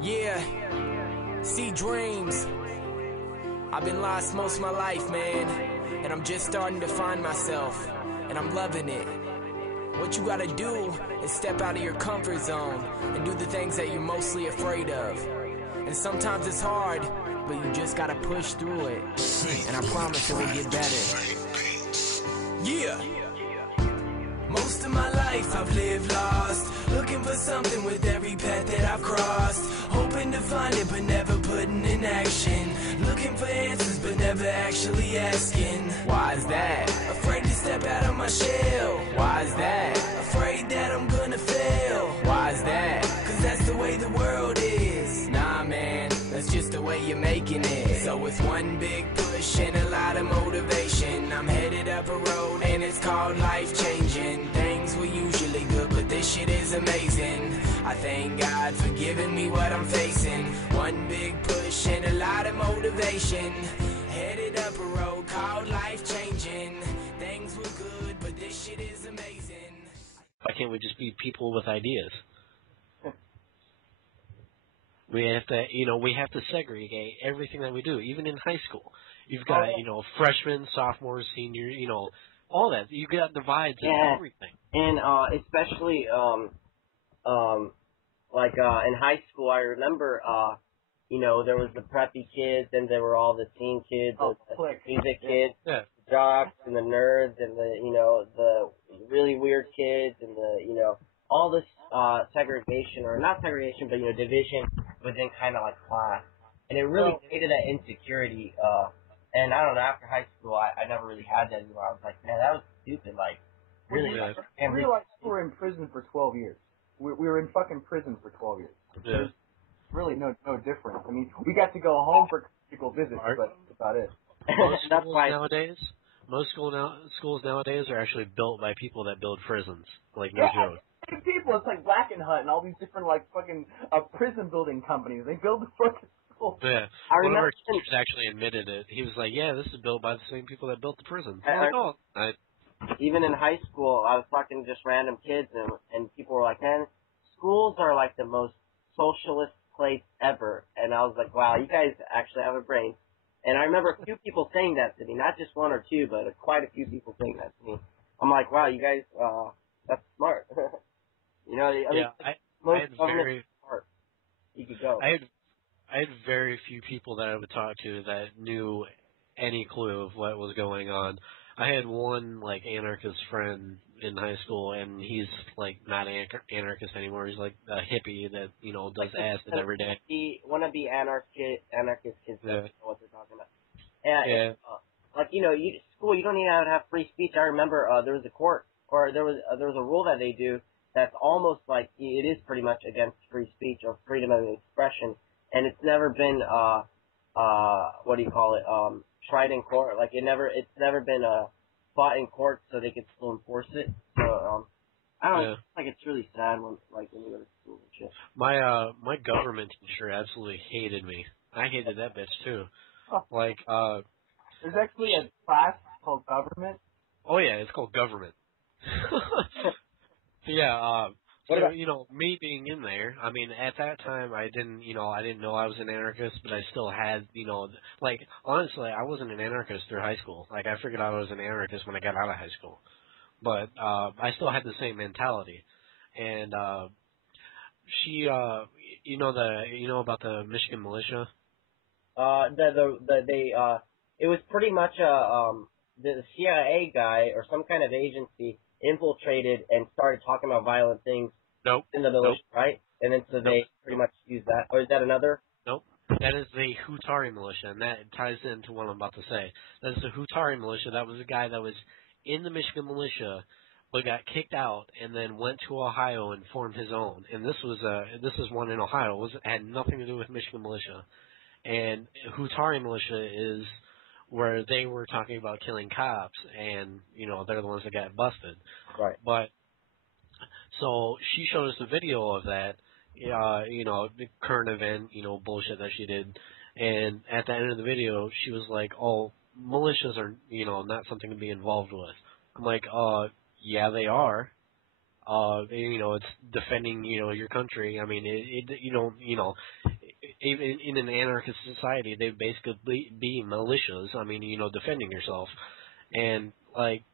Yeah, see dreams. I've been lost most of my life, man, and I'm just starting to find myself, and I'm loving it. What you gotta do is step out of your comfort zone and do the things that you're mostly afraid of. And sometimes it's hard, but you just gotta push through it, and I promise it will get better. Yeah! Most of my life I've lived lost, looking for something with every path that I've crossed, hoping to find it but never putting in action, looking for answers but never actually asking. Why is that? Afraid to step out of my shell. Why is that? Afraid that I'm gonna fail. Why is that? Cause that's the way the world is. Nah man, that's just the way you're making it. So with one big push and a lot of motivation, I'm headed up a road and it's called life changing. Things were usually good, but this shit is amazing. I thank God for giving me what I'm facing. One big push and a lot of motivation, headed up a road called life changing. Things were good, but this shit is amazing. Why can't we just be people with ideas? We have to, we have to segregate everything that we do, even in high school. You've got, freshmen, sophomores, seniors, all that. You got divides in everything. And especially, in high school, I remember, there was the preppy kids, and there were all the teen kids, the music kids, the jocks, and the nerds, and the really weird kids, and all this segregation, or not segregation, but division within kind of like class, and it really created that insecurity. And I don't know, after high school, I never really had that anymore. I was like, man, that was stupid. Like, really. And we were in prison for 12 years. We were in fucking prison for 12 years. Yeah. There's really no difference. I mean, we got to go home for critical visits, but that's about it. Most schools nowadays are actually built by people that build prisons. Like, no joke. Same people. It's like Black and Hunt and all these different, fucking prison building companies. They build the fucking schools. Yeah. One of our teachers actually admitted it. He was like, yeah, this is built by the same people that built the prisons. Even in high school, I was talking to just random kids, and people were like, man, schools are like the most socialist place ever. And I was like, wow, you guys actually have a brain. And I remember a few people saying that to me, not just one or two, but quite a few people saying that to me. I'm like, wow, you guys, that's smart. You could go. I had very few people that I would talk to that knew any clue of what was going on. I had one, anarchist friend in high school, and he's, not an anarchist anymore. He's, a hippie that, does acid every day. Wannabe anarchist kids don't know what they're talking about. School, you don't even have free speech. I remember there was a court, or there was a rule that they do that's almost like it is pretty much against free speech or freedom of expression, and it's never been tried in court. It's never been fought in court, so they could still enforce it. So I don't know. It's really sad when you go to school and shit. My government teacher absolutely hated me. I hated that bitch too. There's actually a class called government. Oh yeah, it's called government. Me being in there, I mean, at that time, I didn't know I was an anarchist, but I still had, honestly, I wasn't an anarchist through high school. I figured out I was an anarchist when I got out of high school. But, I still had the same mentality. And, she, about the Michigan militia? It was pretty much, the CIA guy or some kind of agency infiltrated and started talking about violent things in the militia, right? And then they pretty much used that. Or is that another? Nope. That is the Hutari militia, and that ties into what I'm about to say. That is the Hutari militia. That was a guy that was in the Michigan militia, but got kicked out and then went to Ohio and formed his own. And this is one in Ohio. It had nothing to do with Michigan militia. And Hutari militia is where they were talking about killing cops, and, they're the ones that got busted. Right. But, so she showed us a video of that, the current event, bullshit that she did. And at the end of the video, she was like, oh, militias are, not something to be involved with. I'm like, yeah, they are. it's defending, your country. I mean, you don't, even in an anarchist society, they basically be militias. I mean, defending yourself. And, like,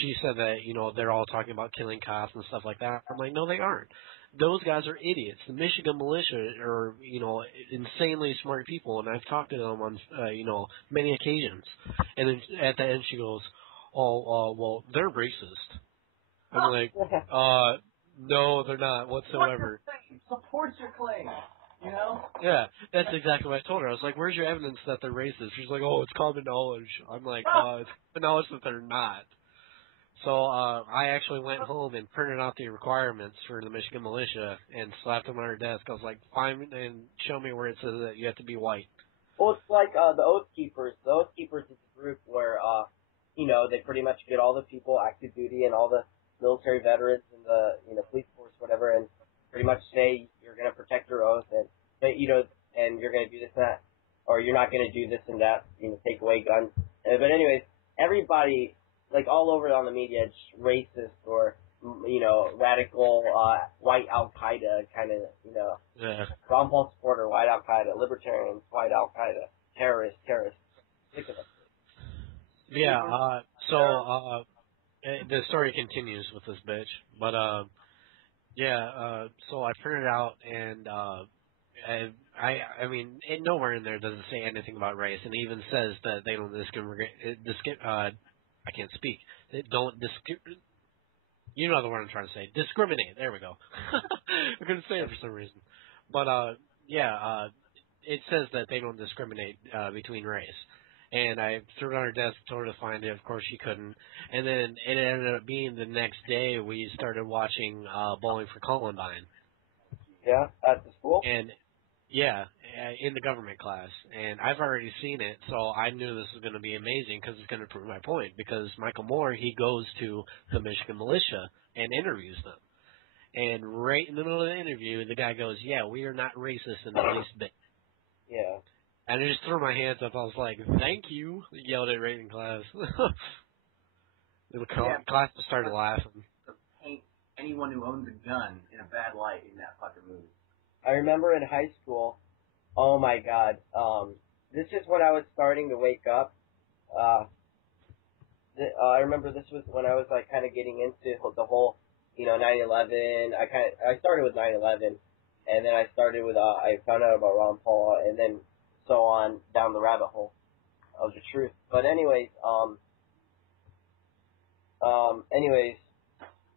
she said that, they're all talking about killing cops and stuff like that. I'm like, no, they aren't. Those guys are idiots. The Michigan militia are, insanely smart people, and I've talked to them on, many occasions. And then at the end she goes, well, they're racist. I'm like, no, they're not whatsoever. Supports your claim, Yeah, that's exactly what I told her. I was like, where's your evidence that they're racist? She's like, it's common knowledge. I'm like, it's common knowledge that they're not. So I actually went home and printed out the requirements for the Michigan militia and slapped them on her desk. I was like, find and show me where it says that you have to be white. Well, it's like the Oath Keepers. The Oath Keepers is a group where, they pretty much get all the people active duty and all the military veterans and the, police force, whatever, and pretty much say you're going to protect your oath and, and you're going to do this and that, or you're not going to do this and that, take away guns. But anyways, everybody, like all over on the media, it's racist or, radical, white Al-Qaeda kind of, Yeah. Ron Paul supporter, white Al-Qaeda, libertarians, white Al-Qaeda, terrorists. Sick of it. Yeah, so the story continues with this bitch. But, so I printed it out and, I mean, nowhere in there does it say anything about race, and it even says that they don't discriminate, I can't speak. They don't you know the word I'm trying to say. Discriminate. There we go. I couldn't say it for some reason. But, it says that they don't discriminate between race. And I threw it on her desk, told her to find it. Of course, she couldn't. And then it ended up being the next day we started watching Bowling for Columbine. Yeah, at the school? And, yeah, in the government class. And I've already seen it, so I knew this was going to be amazing because it's going to prove my point. Because Michael Moore, he goes to the Michigan militia and interviews them. And right in the middle of the interview, the guy goes, yeah, we are not racist in the least bit. Yeah. And I just threw my hands up. I was like, thank you. Yelled it right in class. The class started laughing. Paint anyone who owns a gun in a bad light in that fucking movie. I remember in high school, oh my God, this is when I was starting to wake up. I remember this was when I was like kind of getting into the whole, 9/11. I started with 9/11, and then I started with I found out about Ron Paul, and then so on down the rabbit hole of the truth. But anyways,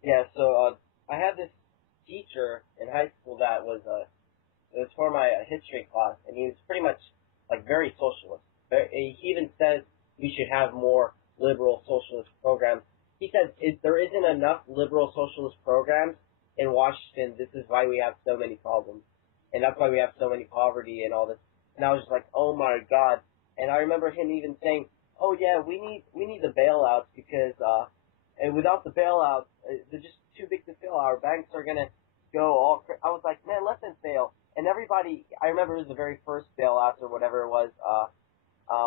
yeah. So I had this teacher in high school that was it was for my history class, and he was pretty much like very socialist. He even says we should have more liberal socialist programs. He said if there isn't enough liberal socialist programs in Washington, this is why we have so many problems, and that's why we have so many poverty and all this. And I was just like, oh my God. And I remember him even saying, oh yeah, we need the bailouts because and without the bailouts, they're just too big to fail. Our banks are gonna go all. I was like, man, let them fail. And everybody, I remember it was the very first bailouts or whatever it was,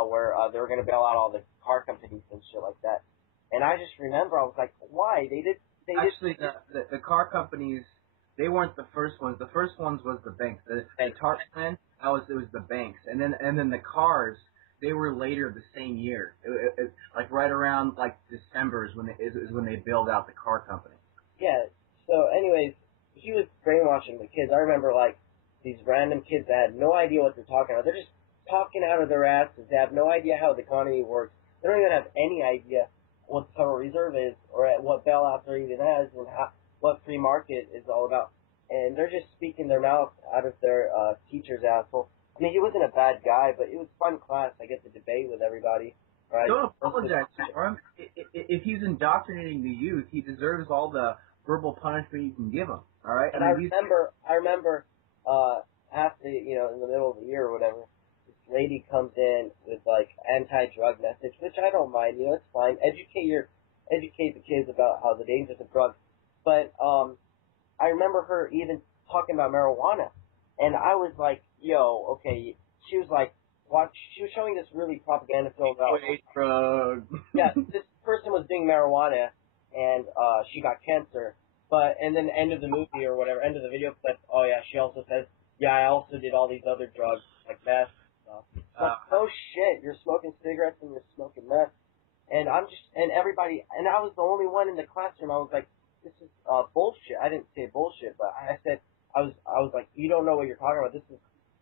where they were gonna bail out all the car companies and shit like that. And I just remember, I was like, why? Actually, the car companies, they weren't the first ones. The first ones was the banks. The TARP plan, it was the banks, and then the cars, they were later the same year. It like right around like December is when they bailed out the car company. Yeah. So, anyways, he was brainwashing the kids. I remember like these random kids that had no idea what they're talking about. They're just talking out of their asses. They have no idea how the economy works. They don't even have any idea what the Federal Reserve is or what bailouts are even as and what free market is all about. And they're just speaking their mouth out of their teacher's asshole. I mean, he wasn't a bad guy, but it was fun class. I get to debate with everybody. Right? Don't apologize for him. If he's indoctrinating the youth, he deserves all the verbal punishment you can give him. All right. And I remember, after in the middle of the year or whatever, this lady comes in with like anti-drug message, which I don't mind. It's fine. Educate the kids about how the dangers of drugs. But I remember her even talking about marijuana, and I was like, yo, okay. She was like, she was showing this really propaganda film about drug. Yeah, this person was doing marijuana, and she got cancer. But and then end of the movie or whatever, end of the video clip, oh yeah, she also says, yeah, I also did all these other drugs like meth and stuff. Like, oh shit, you're smoking cigarettes and you're smoking meth. And everybody, and I was the only one in the classroom. I was like, this is bullshit. I didn't say bullshit, but I said, I was like, you don't know what you're talking about.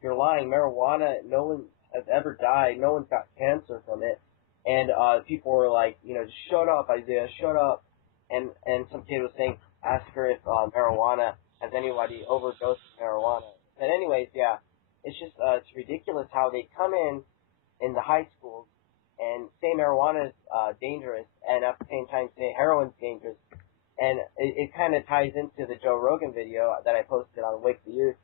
You're lying. Marijuana, no one has ever died. No one's got cancer from it. And people were like, just shut up, Isaiah, shut up. And some kid was saying, ask her if marijuana, has anybody overdosed with marijuana. But anyways, yeah, it's just, it's ridiculous how they come in the high schools and say marijuana is dangerous, and at the same time say heroin's dangerous. And it kind of ties into the Joe Rogan video that I posted on Wake the Youth,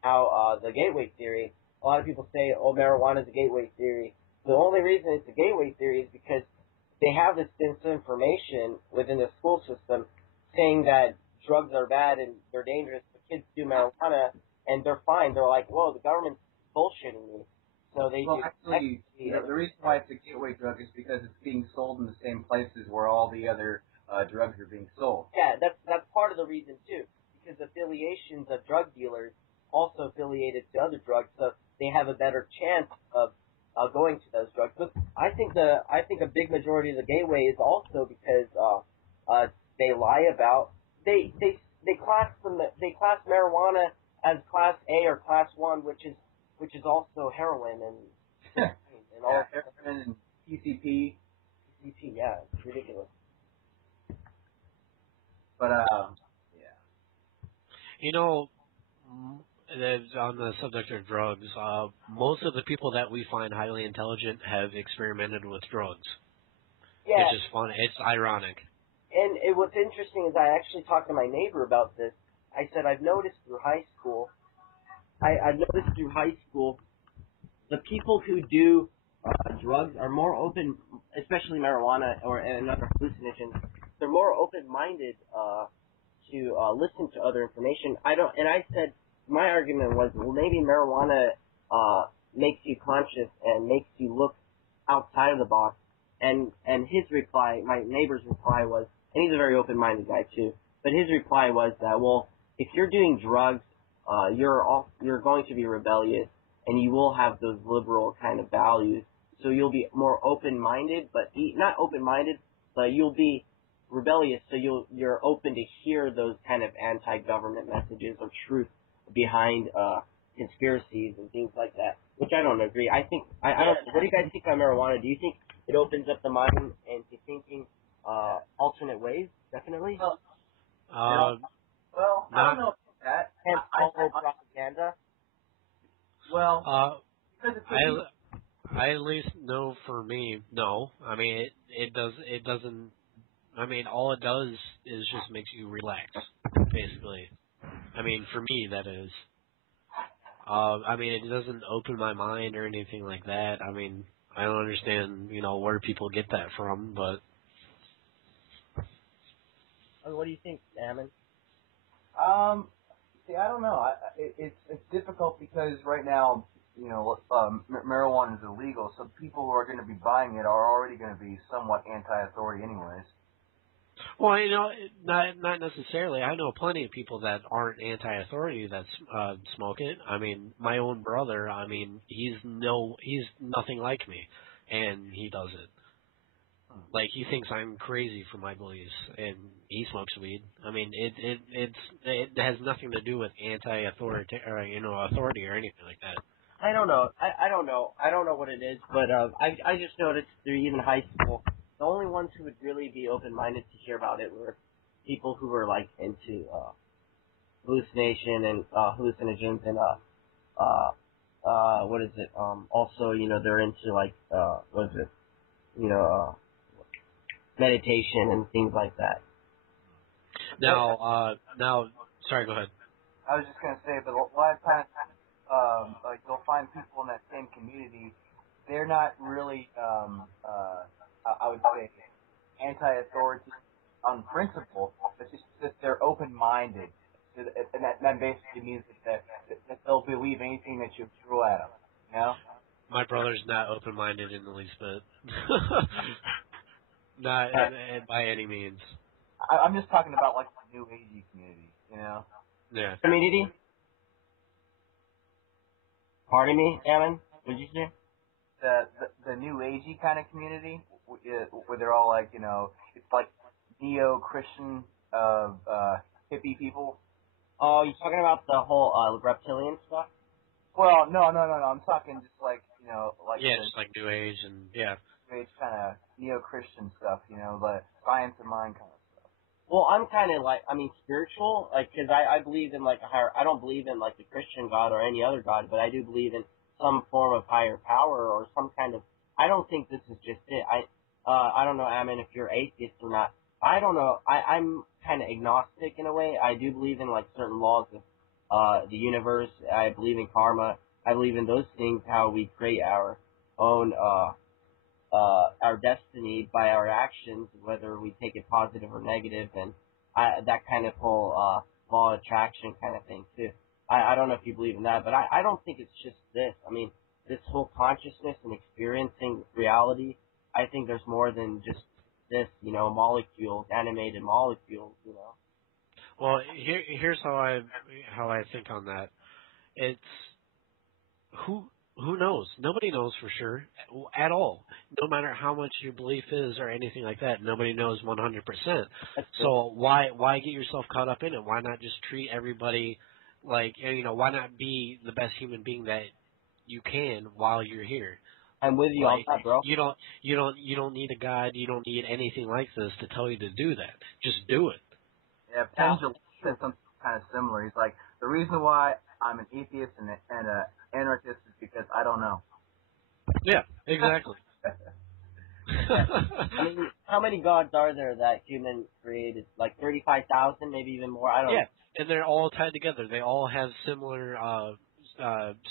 how the gateway theory, a lot of people say, oh, marijuana is a gateway theory. The only reason it's a gateway theory is because they have this disinformation within the school system saying that drugs are bad and they're dangerous, but kids do marijuana and they're fine. They're like, whoa, the government's bullshitting me. So they actually, the reason why it's a gateway drug is because it's being sold in the same places where all the other drugs are being sold. Yeah, that's part of the reason too, because affiliations of drug dealers also affiliated to other drugs, so they have a better chance of going to those drugs. But I think a big majority of the gateway is also because they lie about they class marijuana as class A or class 1, which is also heroin and all heroin and PCP. PCP, yeah, it's ridiculous. But on the subject of drugs, most of the people that we find highly intelligent have experimented with drugs. Yeah. Which is fun. It's ironic. And what's interesting is I actually talked to my neighbor about this. I said, I've noticed through high school, the people who do drugs are more open, especially marijuana and other hallucinogens. They're more open-minded to listen to other information. I said, my argument was, well, maybe marijuana makes you conscious and makes you look outside of the box. And his reply, my neighbor's reply was, and he's a very open-minded guy too, but his reply was that, well, if you're doing drugs, you're going to be rebellious, and you will have those liberal kind of values. So you'll be more open-minded, but not open-minded, but you'll be rebellious. So you're open to hear those kind of anti-government messages or truth behind conspiracies and things like that. Which I don't agree. I don't. What do you guys think about marijuana? Do you think it opens up the mind into thinking alternate ways? Definitely. I don't know about that. And follow propaganda. Well, I at least know for me, no. I mean, it doesn't. I mean, all it does is just makes you relax, basically. I mean, for me, that is. I mean, it doesn't open my mind or anything like that. I mean, I don't understand, where people get that from, but. What do you think, Ammon? See, I don't know. It's difficult because right now, marijuana is illegal, so people who are going to be buying it are already going to be somewhat anti-authority anyways. Well, not necessarily. I know plenty of people that aren't anti-authority that smoke it. I mean, my own brother, he's nothing like me, and he does it. Like, he thinks I'm crazy for my beliefs, and he smokes weed. I mean, it has nothing to do with anti-authority or authority or anything like that. I don't know. I don't know. I don't know what it is, but I just noticed through even high school, the only ones who would really be open-minded to hear about it were people who were like into hallucination and hallucinogens and what is it? Also, they're into like what is it? Meditation and things like that. Now, sorry, go ahead. I was just gonna say, but a lot of times, like you'll find people in that same community, they're not really, I would say, anti-authority on principle, but just that they're open-minded, and that basically means that they'll believe anything that you throw at them. My brother's not open-minded in the least bit. Not by any means. I'm just talking about like the New Agey community, you know? Yeah. Community? Pardon me, Ammon? What did you say? The New Agey kind of community, where they're all like, you know, it's like neo-Christian hippie people. Oh, you're talking about the whole reptilian stuff? Well, no. I'm talking just like, you know, like just like New Age and yeah. New Age kind of neo-Christian stuff, you know, the science of mind kind of stuff. Well, I'm kind of like, I mean, spiritual, like, because I believe in, like, a higher, I don't believe in, like, the Christian God or any other God, but I do believe in some form of higher power or some kind of, I don't think this is just it. I don't know, Ammon, if you're atheist or not. I don't know. I'm kind of agnostic in a way. I do believe in, like, certain laws of, the universe. I believe in karma. I believe in those things, how we create our own, our destiny by our actions, whether we take it positive or negative, and that kind of whole law of attraction kind of thing too. I don't know if you believe in that, but I don't think it's just this. I mean, this whole consciousness and experiencing reality, I think there's more than just this, you know, molecules, animated molecules, you know. Well, here's how I think on that. It's who knows? Nobody knows for sure at all. No matter how much your belief is or anything like that, nobody knows 100%. So why get yourself caught up in it? Why not just treat everybody like, you know, why not be the best human being that you can while you're here? I'm with you on that, bro. You don't need a God. You don't need anything like this to tell you to do that. Just do it. Yeah, Pendulum said something kind of similar. He's like, the reason why I'm an atheist and an anarchist is because I don't know. Yeah, exactly. I mean, how many gods are there that human created? Like 35,000, maybe even more. I don't know. Yeah, and they're all tied together. They all have similar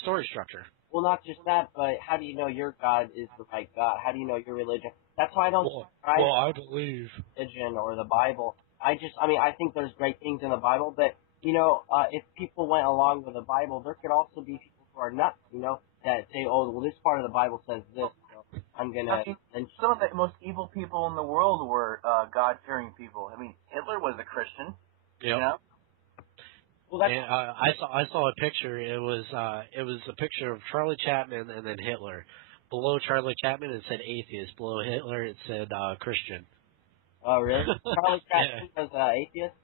story structure. Well, not just that, but how do you know your God is the right God? How do you know your religion? That's why I don't I believe religion or the Bible. I mean, I think there's great things in the Bible, but, you know, if people went along with the Bible, there could also be people who are nuts, you know, that say, oh, well, this part of the Bible says this, so I'm going to... And some of the most evil people in the world were God-fearing people. I mean, Hitler was a Christian. Yep. You know? Well, that's... And, I saw a picture. It was a picture of Charlie Chaplin and then Hitler. Below Charlie Chaplin it said atheist. Below Hitler it said Christian. Oh, really? Charlie Chaplin was atheist?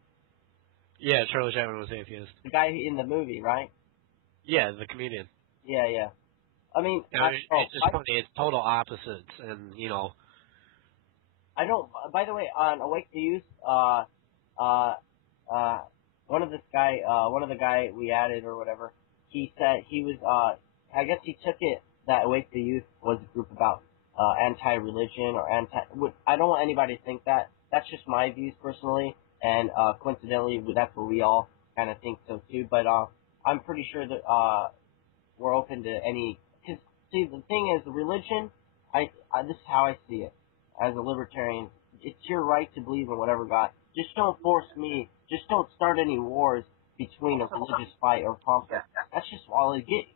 Yeah, Charlie Chaplin was atheist. The guy in the movie, right? Yeah, the comedian. Yeah, yeah. I mean, it's just funny. It's total opposites, and you know. I don't. By the way, on Awake the Youth, one of the guy we added or whatever, he said he was. I guess he took it that Awake the Youth was a group about anti-religion or anti. I don't want anybody to think that. That's just my views personally, and coincidentally, that's what we all kind of think so too. But I'm pretty sure that we're open to any. Because see, the thing is, the religion. This is how I see it as a libertarian. It's your right to believe in whatever God. Just don't force me. Just don't start any wars between a religious fight or conflict. That's just all it get.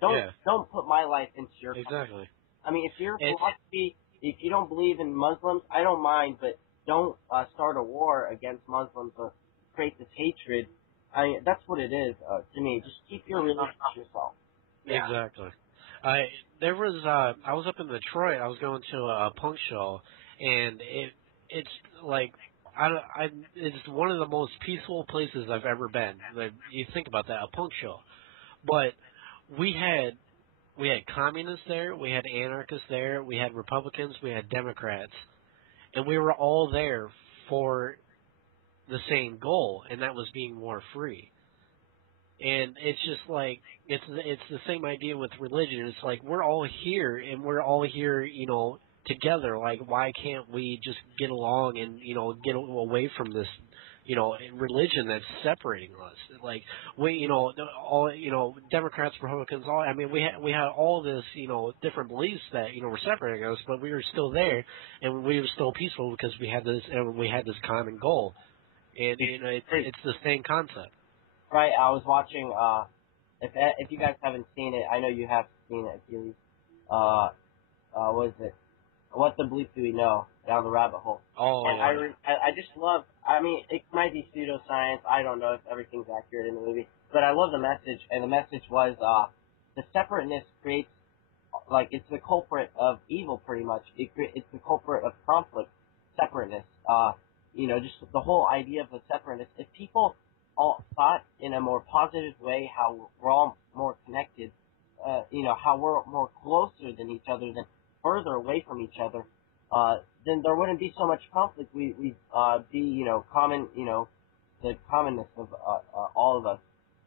Don't put my life into your fight. Exactly. I mean, if your philosophy, if you don't believe in Muslims, I don't mind, but don't start a war against Muslims or create this hatred. That's what it is to me. Just keep your religion to yourself. Yeah. Exactly. I was up in Detroit. I was going to a punk show, and it's like it's one of the most peaceful places I've ever been. Like, you think about that, a punk show, but we had communists there, we had anarchists there, we had Republicans, we had Democrats, and we were all there for the same goal, and that was being more free. And it's just like it's the same idea with religion. It's like we're all here, and we're all here, you know, together. Like, why can't we just get along and, you know, get away from this, you know, religion that's separating us? Like, we, you know, all, you know, Democrats, Republicans, all. I mean, we had all this, you know, different beliefs that, you know, were separating us, but we were still there, and we were still peaceful because we had this common goal, and you know, it's the same concept. Right, I was watching, if you guys haven't seen it, I know you have seen it, Achilles. What is it? What the Bleep Do We Know? down the rabbit hole. Oh, and yeah. I just love. I mean, it might be pseudoscience. I don't know if everything's accurate in the movie, but I love the message. And the message was the separateness creates, like, it's the culprit of evil, pretty much. It's the culprit of conflict, separateness. Just the whole idea of the separateness. If people all thought in a more positive way how we're all more connected, how we're more closer than each other than further away from each other, then there wouldn't be so much conflict. We'd be, common, the commonness of all of us.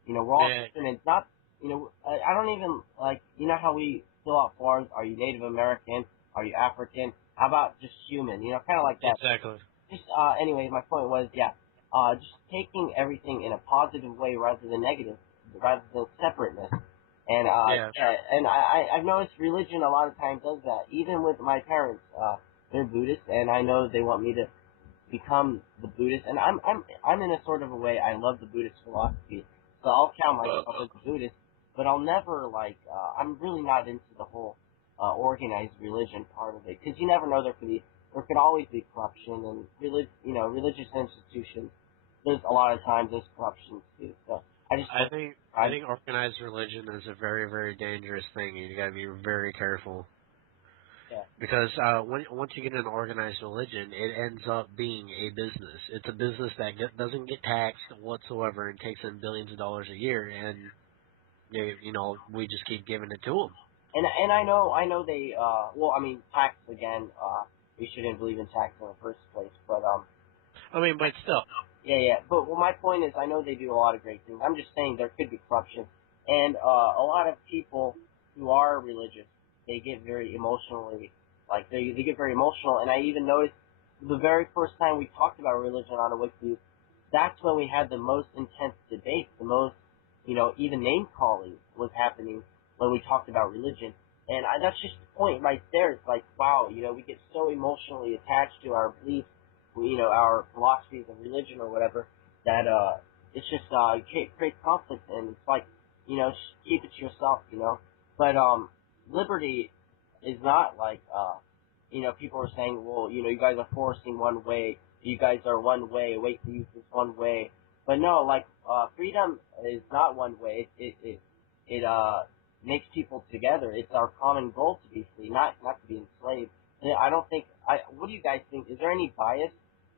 We're all different. It's not, I don't even, like, how we fill out forms. Are you Native American? Are you African? How about just human? Kind of like that. Exactly. Just, anyway, my point was, just taking everything in a positive way rather than negative, rather than separateness. And, and I've noticed religion a lot of times does that. Even with my parents, they're Buddhist, and I know they want me to become the Buddhist. And I'm in a sort of a way, I love the Buddhist philosophy. So I'll count myself as a Buddhist, but I'll never, I'm really not into the whole, organized religion part of it. Because you never know, there could always be corruption, and religious institutions, there's a lot of times there's corruption too. So I think organized religion is a very, very dangerous thing. You got to be very careful. Yeah. Because once you get an organized religion, it ends up being a business. It's a business that doesn't get taxed whatsoever and takes in billions of dollars a year, and we just keep giving it to them. And I know they tax again. We shouldn't believe in tax in the first place, but but still. Yeah. But my point is, I know they do a lot of great things. I'm just saying there could be corruption, and a lot of people who are religious, they get very emotionally, they get very emotional. And I even noticed the very first time we talked about religion on a Wiki, that's when we had the most intense debate, the most, even name calling was happening when we talked about religion. And that's just the point right there. It's like, wow, we get so emotionally attached to our beliefs, our philosophies of religion or whatever, that it's just creates conflict. And it's like, keep it to yourself, But liberty is not like, people are saying, well, you guys are forcing one way, you guys are one way, wait for youth is one way. But no, freedom is not one way. It makes people together. It's our common goal to be free, not to be enslaved. And I don't think, what do you guys think? Is there any bias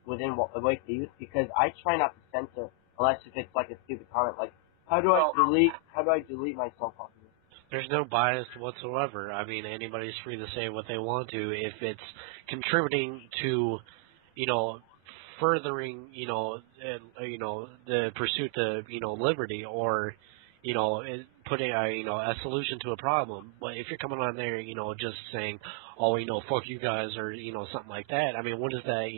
within Wake the Youth? Because I try not to censor, unless if it's like a stupid comment, like, how do I delete myself off of this? There's no bias whatsoever. I mean, anybody's free to say what they want to if it's contributing to, furthering, the pursuit of, liberty, or, putting a solution to a problem. But if you're coming on there, just saying, oh, fuck you guys, or, something like that, I mean, what is that,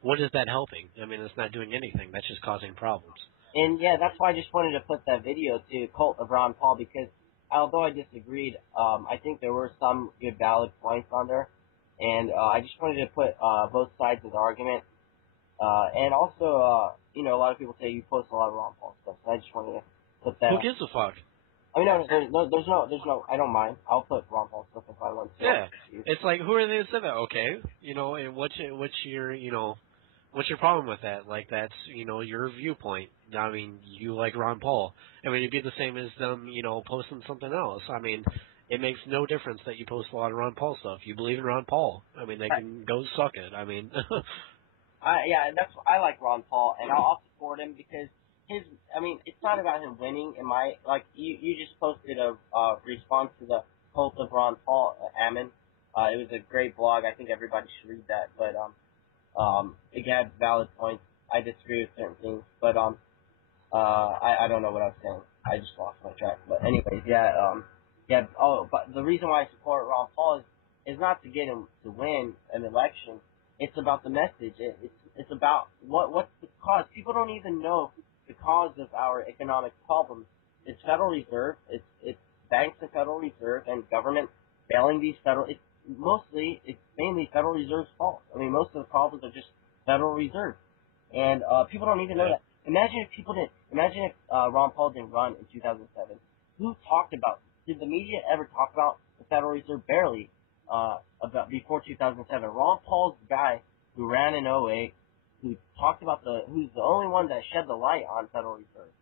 what is that helping? I mean, it's not doing anything. That's just causing problems. And yeah, that's why I just wanted to put that video to Cult of Ron Paul, because although I disagreed, I think there were some good valid points on there. And I just wanted to put both sides of the argument. And also, a lot of people say you post a lot of Ron Paul stuff, so I just wanted to put that. Who gives a fuck? I mean, there's no, I don't mind. I'll put Ron Paul stuff if I want to. Yeah, it's like, who are they to say that? Okay, and what's your problem with that? Like, that's, your viewpoint. I mean, you like Ron Paul. I mean, it'd be the same as them, posting something else. I mean, it makes no difference that you post a lot of Ron Paul stuff. You believe in Ron Paul. I mean, they can go suck it. I mean. I like Ron Paul, and I'll support him because it's not about him winning. You just posted a response to the Cult of Ron Paul Ammon. It was a great blog. I think everybody should read that. But it had valid points. I disagree with certain things, but I don't know what I was saying. I just lost my track. But anyways, but the reason why I support Ron Paul is not to get him to win an election. It's about the message. It's about what's the cause. People don't even know the cause of our economic problems. It's Federal Reserve. It's banks and Federal Reserve and government bailing these federal. It's mainly Federal Reserve's fault. I mean, most of the problems are just Federal Reserve, and people don't even know that. Imagine if Ron Paul didn't run in 2007. Did the media ever talk about the Federal Reserve? Barely. about before 2007. Ron Paul's the guy who ran in '08, who talked about who's the only one that shed the light on Federal Reserve.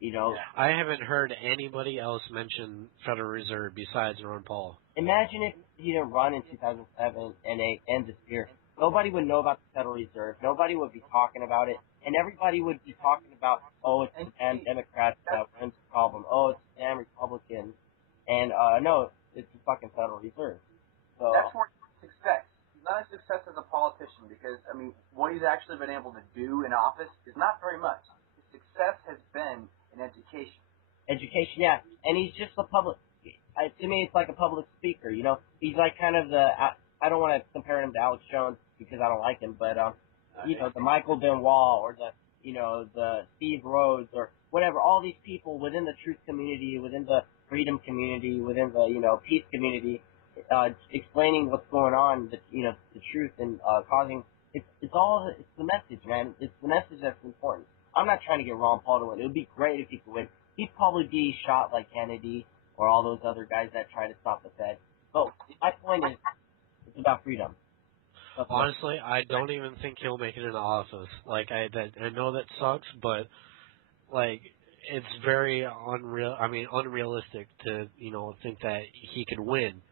You know, I haven't heard anybody else mention Federal Reserve besides Ron Paul. Imagine if he didn't run in 2007 and '8 and this year. Nobody would know about the Federal Reserve. Nobody would be talking about it. And everybody would be talking about, oh, it's the damn Democrats that wins the problem. Oh, it's the damn Republicans. And, no, it's the fucking Federal Reserve. So that's where success. He's not a success as a politician because, I mean, what he's actually been able to do in office is not very much. His success has been in education. Education, yeah. And he's just a public, to me, it's like a public speaker, you know. He's like kind of I don't want to compare him to Alex Jones because I don't like him, but, you know, the Michael Benoit or the Steve Rhodes or whatever, all these people within the truth community, within the freedom community, within the, peace community, explaining what's going on, the truth and, causing, it's the message, man. It's the message that's important. I'm not trying to get Ron Paul to win. It would be great if he could win. He'd probably be shot like Kennedy or all those other guys that try to stop the Fed. But my point is, it's about freedom. Honestly, I don't even think he'll make it into office. Like, I know that sucks, but, like, it's very unrealistic to, think that he could win.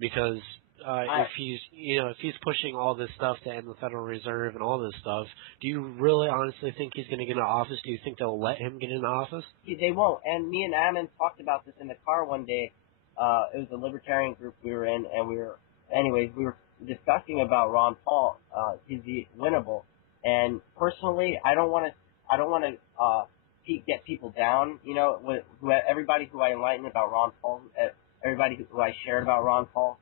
Because, if he's pushing all this stuff to end the Federal Reserve and all this stuff, do you really honestly think he's going to get into office? Do you think they'll let him get into office? They won't. And me and Ammon talked about this in the car one day. It was a libertarian group we were in, and we were discussing about Ron Paul. Is he winnable? And personally, I don't want to get people down. Everybody who I enlightened about Ron Paul, everybody who I shared about Ron Paul.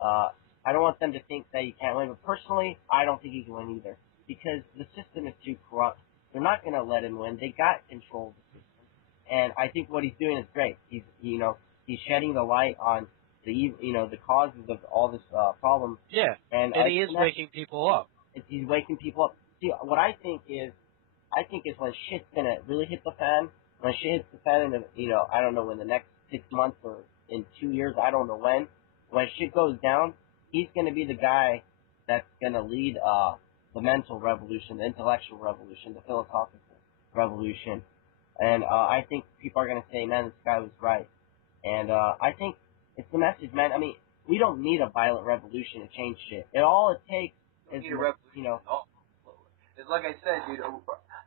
I don't want them to think that he can't win, but personally, I don't think he can win either because the system is too corrupt. They're not going to let him win. They got control of the system, and I think what he's doing is great. He's shedding the light on the causes of all this problem. Yeah, and he is waking people up. He's waking people up. See, what I think is when shit's gonna really hit the fan. When shit hits the fan, in I don't know, in the next 6 months or in 2 years, I don't know when. When shit goes down, he's gonna be the guy that's gonna lead the mental revolution, the intellectual revolution, the philosophical revolution. And I think people are gonna say, man, this guy was right. And I think it's the message, man. I mean, we don't need a violent revolution to change shit. All it takes is, It's like I said, dude,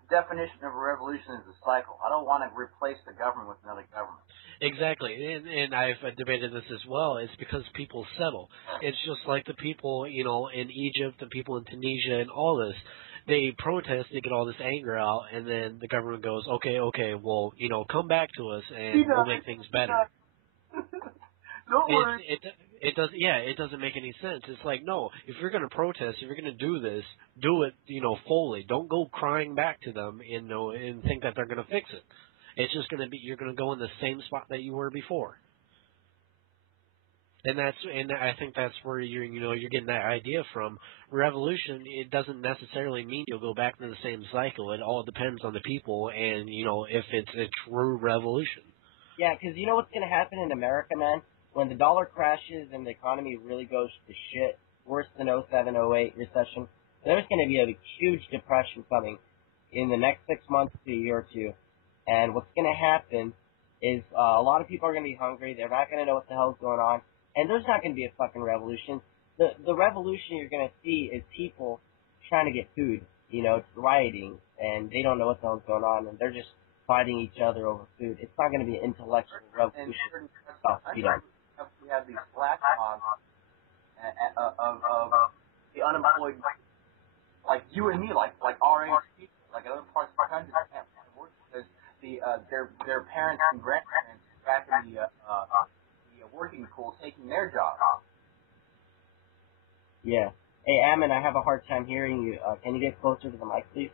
definition of a revolution is a cycle. I don't want to replace the government with another government. Exactly, and I've debated this as well. It's because people settle. It's just like the people, in Egypt, the people in Tunisia, and all this. They protest, they get all this anger out, and then the government goes, okay, well, come back to us, and we'll make things better. Don't worry. It doesn't make any sense. It's like, no, if you're going to protest, if you're going to do this, do it, fully. Don't go crying back to them, and think that they're going to fix it. It's just going to be, you're going to go in the same spot that you were before. And I think that's where you're getting that idea from. Revolution, it doesn't necessarily mean you'll go back to the same cycle. It all depends on the people and, if it's a true revolution. Yeah, because you know what's going to happen in America, man? When the dollar crashes and the economy really goes to shit, worse than 07, 08 recession, there's going to be a huge depression coming in the next 6 months to a year or two. And what's going to happen is a lot of people are going to be hungry. They're not going to know what the hell's going on. And there's not going to be a fucking revolution. The revolution you're going to see is people trying to get food. It's rioting, and they don't know what the hell's going on, and they're just fighting each other over food. It's not going to be an intellectual revolution. We have these black mobs of the unemployed, like you and me, like our age people, like other parts of the country that can't find work because their parents and grandparents back in the working pool taking their job. Yeah. Hey, Ammon, I have a hard time hearing you. Can you get closer to the mic, please?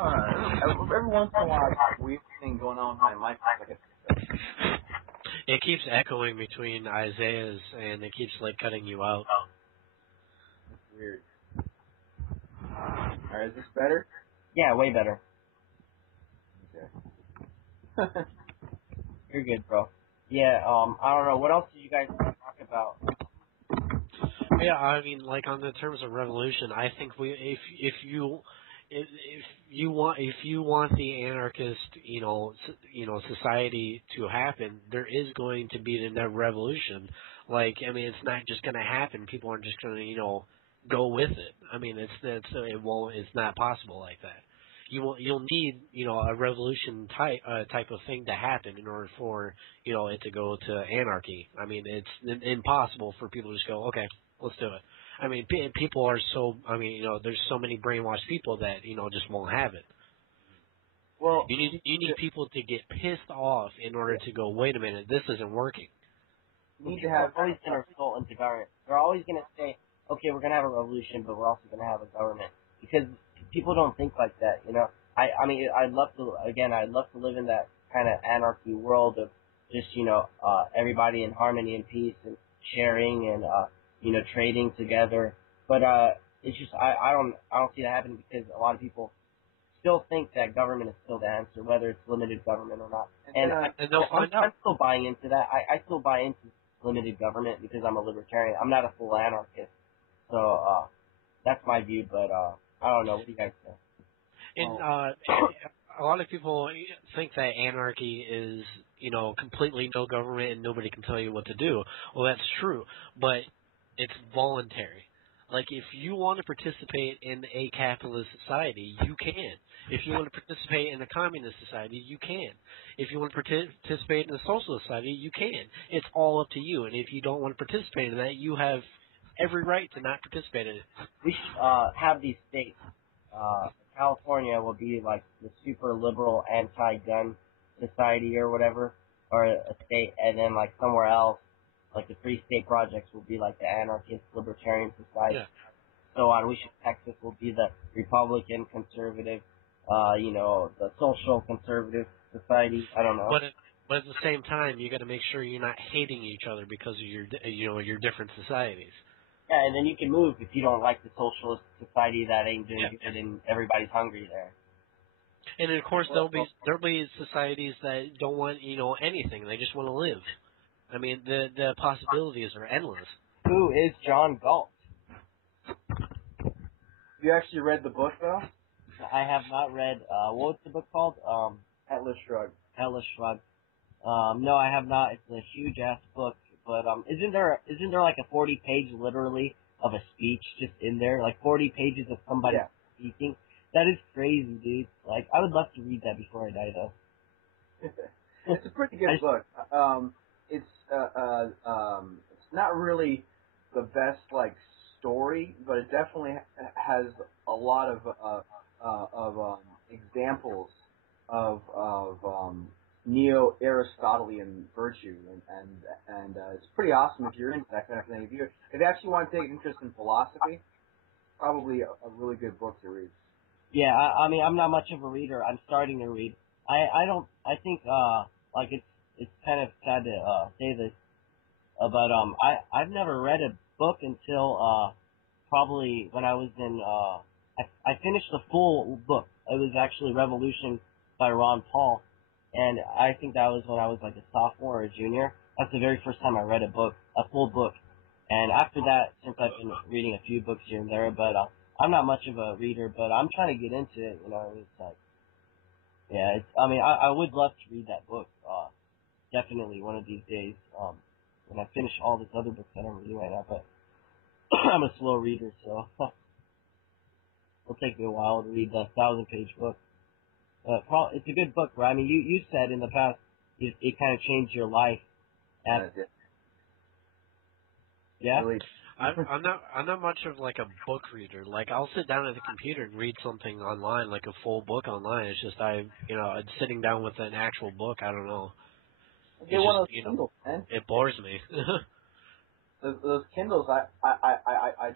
Every once in a while, there's a weird thing going on with my mic. It keeps echoing between Isaiah's, and it keeps, cutting you out. That's weird. Alright, is this better? Yeah, way better. Okay. You're good, bro. Yeah, I don't know. What else did you guys talk about? Yeah, I mean, like on the terms of revolution, I think if you want the anarchist, society to happen, there is going to be the revolution. Like, I mean, it's not just going to happen. People aren't just going to, go with it. I mean, it's not possible like that. You'll need, a revolution type of thing to happen in order for, it to go to anarchy. I mean, it's impossible for people to just go, okay, let's do it. I mean, people are so. I mean, there's so many brainwashed people that just won't have it. Well, you need people to get pissed off in order to go. Wait a minute, this isn't working. You need to have always going to result into government. They're always going to say, okay, we're going to have a revolution, but we're also going to have a government, because people don't think like that. I mean, I'd love to live in that kind of anarchy world of just everybody in harmony and peace and sharing and trading together. But it's just I don't see that happening, because a lot of people still think that government is still the answer, whether it's limited government or not. And I'm still buying into that. I still buy into limited government because I'm a libertarian. I'm not a full anarchist. So that's my view, but I don't know. What do you guys think? And a lot of people think that anarchy is, completely no government and nobody can tell you what to do. Well, that's true, but it's voluntary. Like, if you want to participate in a capitalist society, you can. If you want to participate in a communist society, you can. If you want to participate in a socialist society, you can. It's all up to you. And if you don't want to participate in that, you have every right to not participate in it. We should have these states. California will be like the super liberal anti-gun society or whatever, or a state, and then like somewhere else, like the Free State Projects will be like the anarchist libertarian society. Yeah. So on, Texas will be the Republican conservative, the social conservative society. I don't know. But at the same time, you got to make sure you're not hating each other because of your different societies. Yeah, and then you can move if you don't like the socialist society that ain't doing good and everybody's hungry there. And of course, there'll be societies that don't want anything. They just want to live. I mean, the possibilities are endless. Who is John Galt? You actually read the book, though? I have not read. What's the book called? Atlas Shrugged. Atlas Shrugged. No, I have not. It's a huge ass book. But isn't there like a 40-page literally of a speech just in there, like 40 pages of somebody speaking? That is crazy, dude. Like, I would love to read that before I die, though. It's a pretty good book. It's not really the best like story, but it definitely has a lot of examples of neo-Aristotelian virtue, and it's pretty awesome if you're into that kind of thing. If you actually want to take interest in philosophy, probably a really good book to read. Yeah, I mean, I'm not much of a reader. I'm starting to read. I think like it's kind of sad to say this, but I've never read a book until probably when I was in I finished the full book. It was actually Revolution by Ron Paul. And I think that was when I was like a sophomore or a junior. That's the very first time I read a full book. And after that, since I've been reading a few books here and there, but I'm not much of a reader, but I'm trying to get into it. It's like, yeah, I would love to read that book. Definitely one of these days. When I finish all these other books that I'm reading right now, but I'm a slow reader, so it'll take me a while to read the 1,000-page book. It's a good book, right? I mean, you said in the past it kind of changed your life. Yeah. Really. I'm not much of like a book reader. Like, I'll sit down at the computer and read something online, like a full book online. It's just sitting down with an actual book. I don't know. Get one of those Kindles, man. It bores me. Those Kindles, I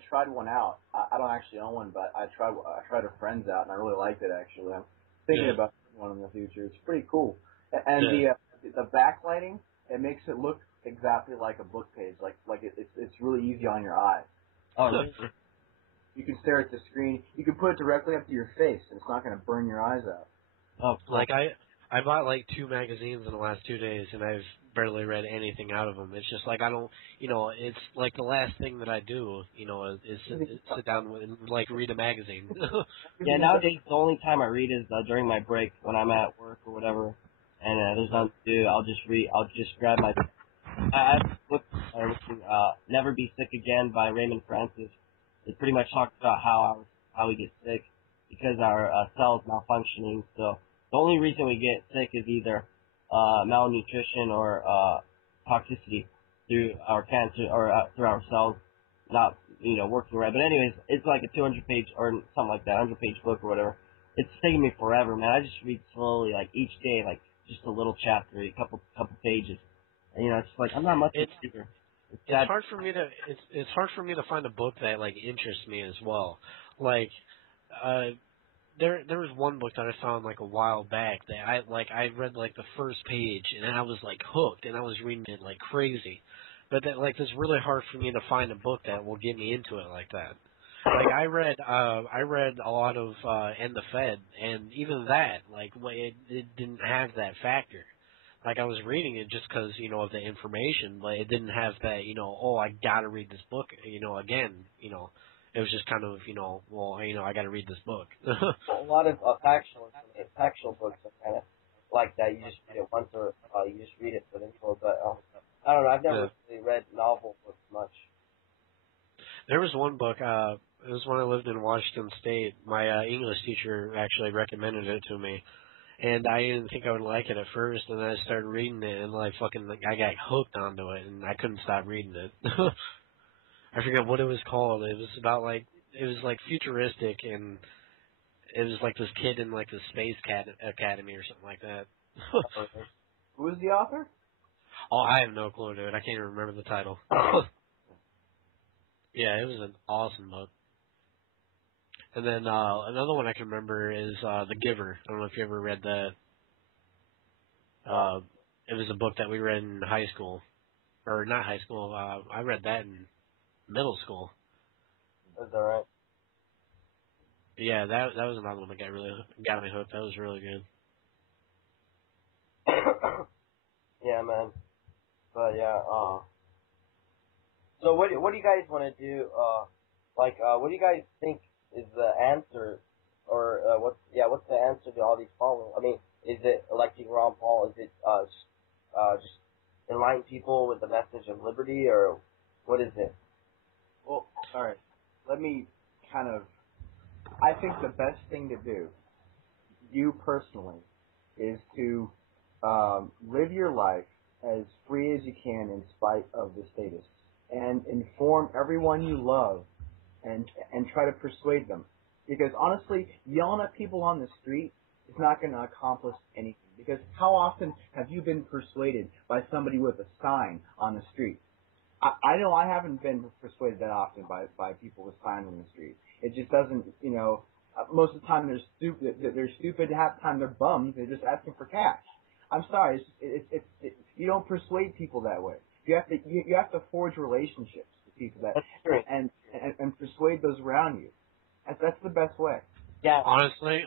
tried one out. I don't actually own one, but I tried a friend's out, and I really liked it actually. I'm thinking about one in the future. It's pretty cool, and the backlighting, it makes it look exactly like a book page. Like it's really easy on your eyes. Oh, really? You can stare at the screen. You can put it directly up to your face, and it's not going to burn your eyes out. Oh, cool. Like I bought like 2 magazines in the last 2 days, and I've barely read anything out of them. It's just like I don't, it's like the last thing that I do, is sit down and like read a magazine. Yeah, nowadays the only time I read is during my break when I'm at work or whatever, and there's nothing to do. I'll just read. I'll just grab my. I have a book reading, "Never Be Sick Again" by Raymond Francis. It pretty much talks about how we get sick because our cells malfunctioning. So the only reason we get sick is either malnutrition or toxicity through our cancer or through our cells not working right. But anyways, it's like a 200-page or something like that, 100-page book or whatever. It's taking me forever, man. I just read slowly, like each day, like just a little chapter, a couple pages. And, it's like I'm not much of a reader. It's hard for me to it's hard for me to find a book that like interests me as well. Like there was one book that I found like a while back that I read like the first page and I was like hooked and I was reading it like crazy. But that like it's really hard for me to find a book that will get me into it like that. Like I read a lot of And the Fed, and even that like it didn't have that factor. Like I was reading it just because of the information, but it didn't have that I gotta read this book again. It was just kind of I gotta read this book. A lot of factual books are kind of like that. You just read it once, or you just read it for the info. But I don't know. I've never really read novel books much. There was one book. It was when I lived in Washington State. My English teacher actually recommended it to me. And I didn't think I would like it at first, and then I started reading it, and I got hooked onto it, and I couldn't stop reading it. I forget what it was called. It was about it was futuristic, and it was like this kid in like the space academy or something like that. Who was the author? Oh, I have no clue, dude. I can't even remember the title. Yeah, it was an awesome book. And then another one I can remember is The Giver. I don't know if you ever read that. It was a book that we read in high school. Or not high school. I read that in middle school. That's all right. Yeah, that was another one that got me hooked. That was really good. Yeah, man. But yeah, so what do you guys want to do? What do you guys think is the answer, or what's the answer to all these problems? I mean, is it electing Ron Paul? Is it just enlightening people with the message of liberty, or what is it? Well, all right. Let me I think the best thing to do, you personally, is to live your life as free as you can in spite of the statists, and inform everyone you love, and try to persuade them. Because honestly, yelling at people on the street is not going to accomplish anything. Because how often have you been persuaded by somebody with a sign on the street? I know I haven't been persuaded that often by people with signs on the street. It just doesn't, most of the time they're stupid, half the time they're bums, they're just asking for cash. I'm sorry, you don't persuade people that way. You have to forge relationships with people and persuade those around you. That's the best way. Yeah. Honestly,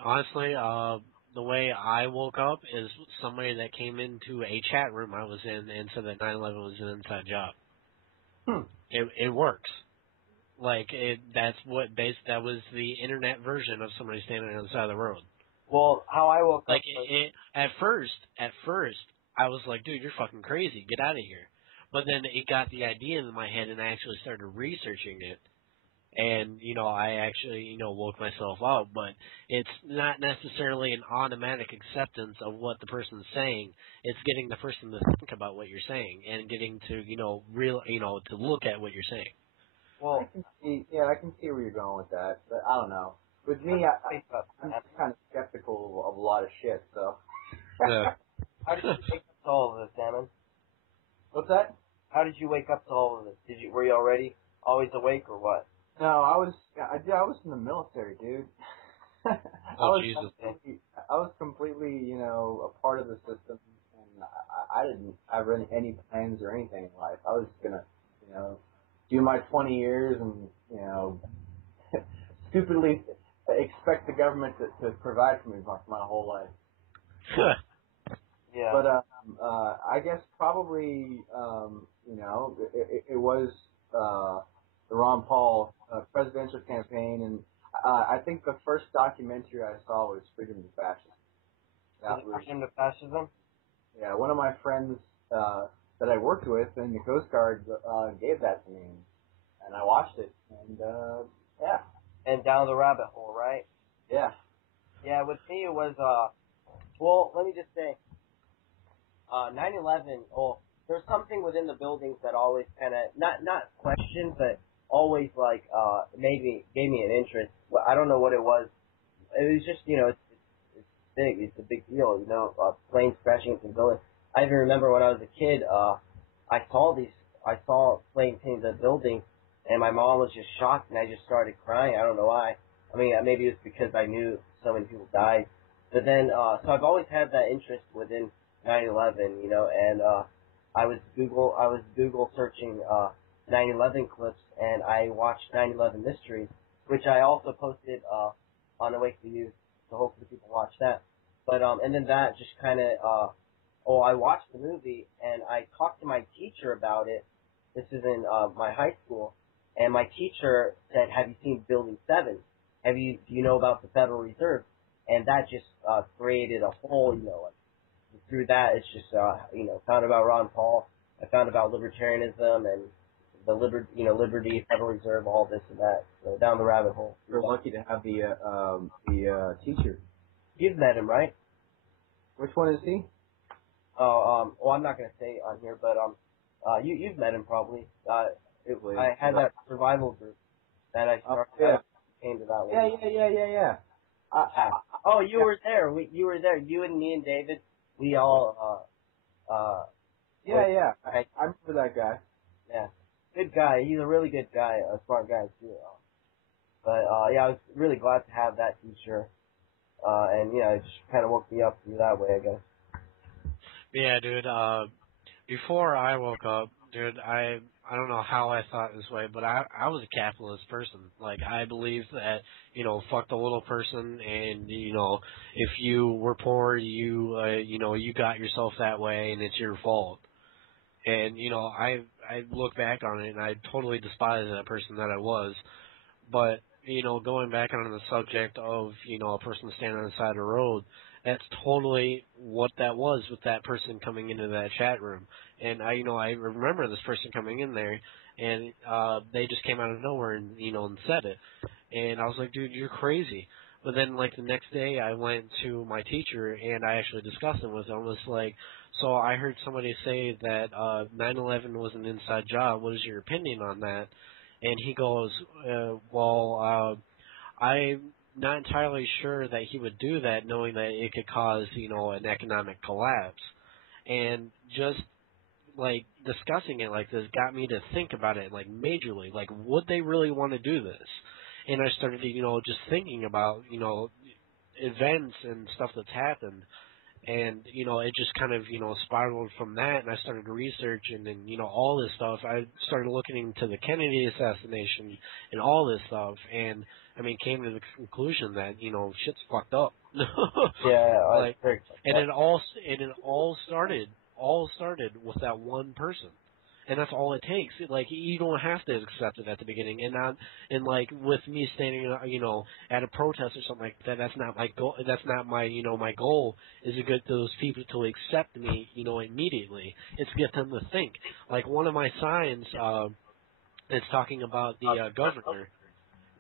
the way I woke up is somebody that came into a chat room I was in and said that 9/11 was an inside job. It works. That was the internet version of somebody standing on the side of the road. Well, how I woke up at first I was like, dude, you're fucking crazy. Get out of here. But then it got the idea in my head, and I actually started researching it. And, I actually, woke myself up. But it's not necessarily an automatic acceptance of what the person's saying. It's getting the person to think about what you're saying and getting to, to look at what you're saying. Well, I can see where you're going with that. But I don't know. With me, I'm kind of skeptical of a lot of shit, so. Yeah. How did you wake up to all of this, Ammon? What's that? How did you wake up to all of this? Were you already always awake, or what? No, I was in the military, dude. Jesus. I was completely, a part of the system, and I didn't have any plans or anything in life. I was gonna, do my 20 years and, stupidly expect the government to provide for me my whole life. Yeah. But I guess probably it was the Ron Paul presidential campaign, and I think the first documentary I saw was Freedom to Fascism. Freedom to Fascism? Yeah, one of my friends that I worked with in the Coast Guard gave that to me, and I watched it, and yeah. And down the rabbit hole, right? Yeah. Yeah, with me it was, well, let me just say, 9/11, well, there's something within the buildings that always kind of, not questioned, but always, like, gave me an interest. Well, I don't know what it was. It was just, it's big. It's a big deal, planes crashing into the building. I even remember when I was a kid, I saw planes hitting the building, and my mom was just shocked, and I just started crying. I don't know why. I mean, maybe it was because I knew so many people died. But then, so I've always had that interest within 9/11, and I was Google searching 9/11 clips, and I watched 9/11 Mysteries, which I also posted on the way to you, so hopefully people watch that. But and then that just kind of I watched the movie, and I talked to my teacher about it. This is in my high school, and my teacher said, "Have you seen Building 7? Do you know about the Federal Reserve?" And that just created a whole, through that, it's just, found about Ron Paul. I found about libertarianism and the liberty, Federal Reserve, all this and that. So down the rabbit hole. You're lucky to have the teacher. You've met him, right? Which one is he? Well, I'm not going to say on here, but you've met him probably. I had that survival group that I started. Yeah. Came to that one. Yeah. Oh, you were there. You were there. You and me and David. We all. Yeah. I remember that guy. Yeah, good guy. He's a really good guy, a smart guy too. But yeah, I was really glad to have that teacher. And it just kind of woke me up through that way, I guess. Yeah, dude. Before I woke up, dude, I don't know how I thought this way, but I was a capitalist person. Like, I believed that, fuck the little person, and, if you were poor, you got yourself that way, and it's your fault. And, I look back on it, and I totally despise that person that I was. But, going back on the subject of, a person standing on the side of the road, that's totally what that was with that person coming into that chat room. And I remember this person coming in there, and they just came out of nowhere and, and said it. And I was like, dude, you're crazy. But then, like, the next day, I went to my teacher, and I actually discussed it with him. I was like, so I heard somebody say that 9/11 was an inside job. What is your opinion on that? And he goes, I'm not entirely sure that he would do that, knowing that it could cause, an economic collapse. And just, like, discussing it like this got me to think about it, like, majorly. Like, would they really want to do this? And I started, just thinking about, events and stuff that's happened. And, it just kind of, spiraled from that, and I started researching and, all this stuff. I started looking into the Kennedy assassination and all this stuff, and, came to the conclusion that, shit's fucked up. Yeah, like, and it all started with that one person. And that's all it takes. Like, you don't have to accept it at the beginning. And like, with me standing, at a protest or something like that, that's not my goal. That's not my, my goal is to get those people to accept me, immediately. It's to get them to think. Like, one of my signs, it's talking about the governor,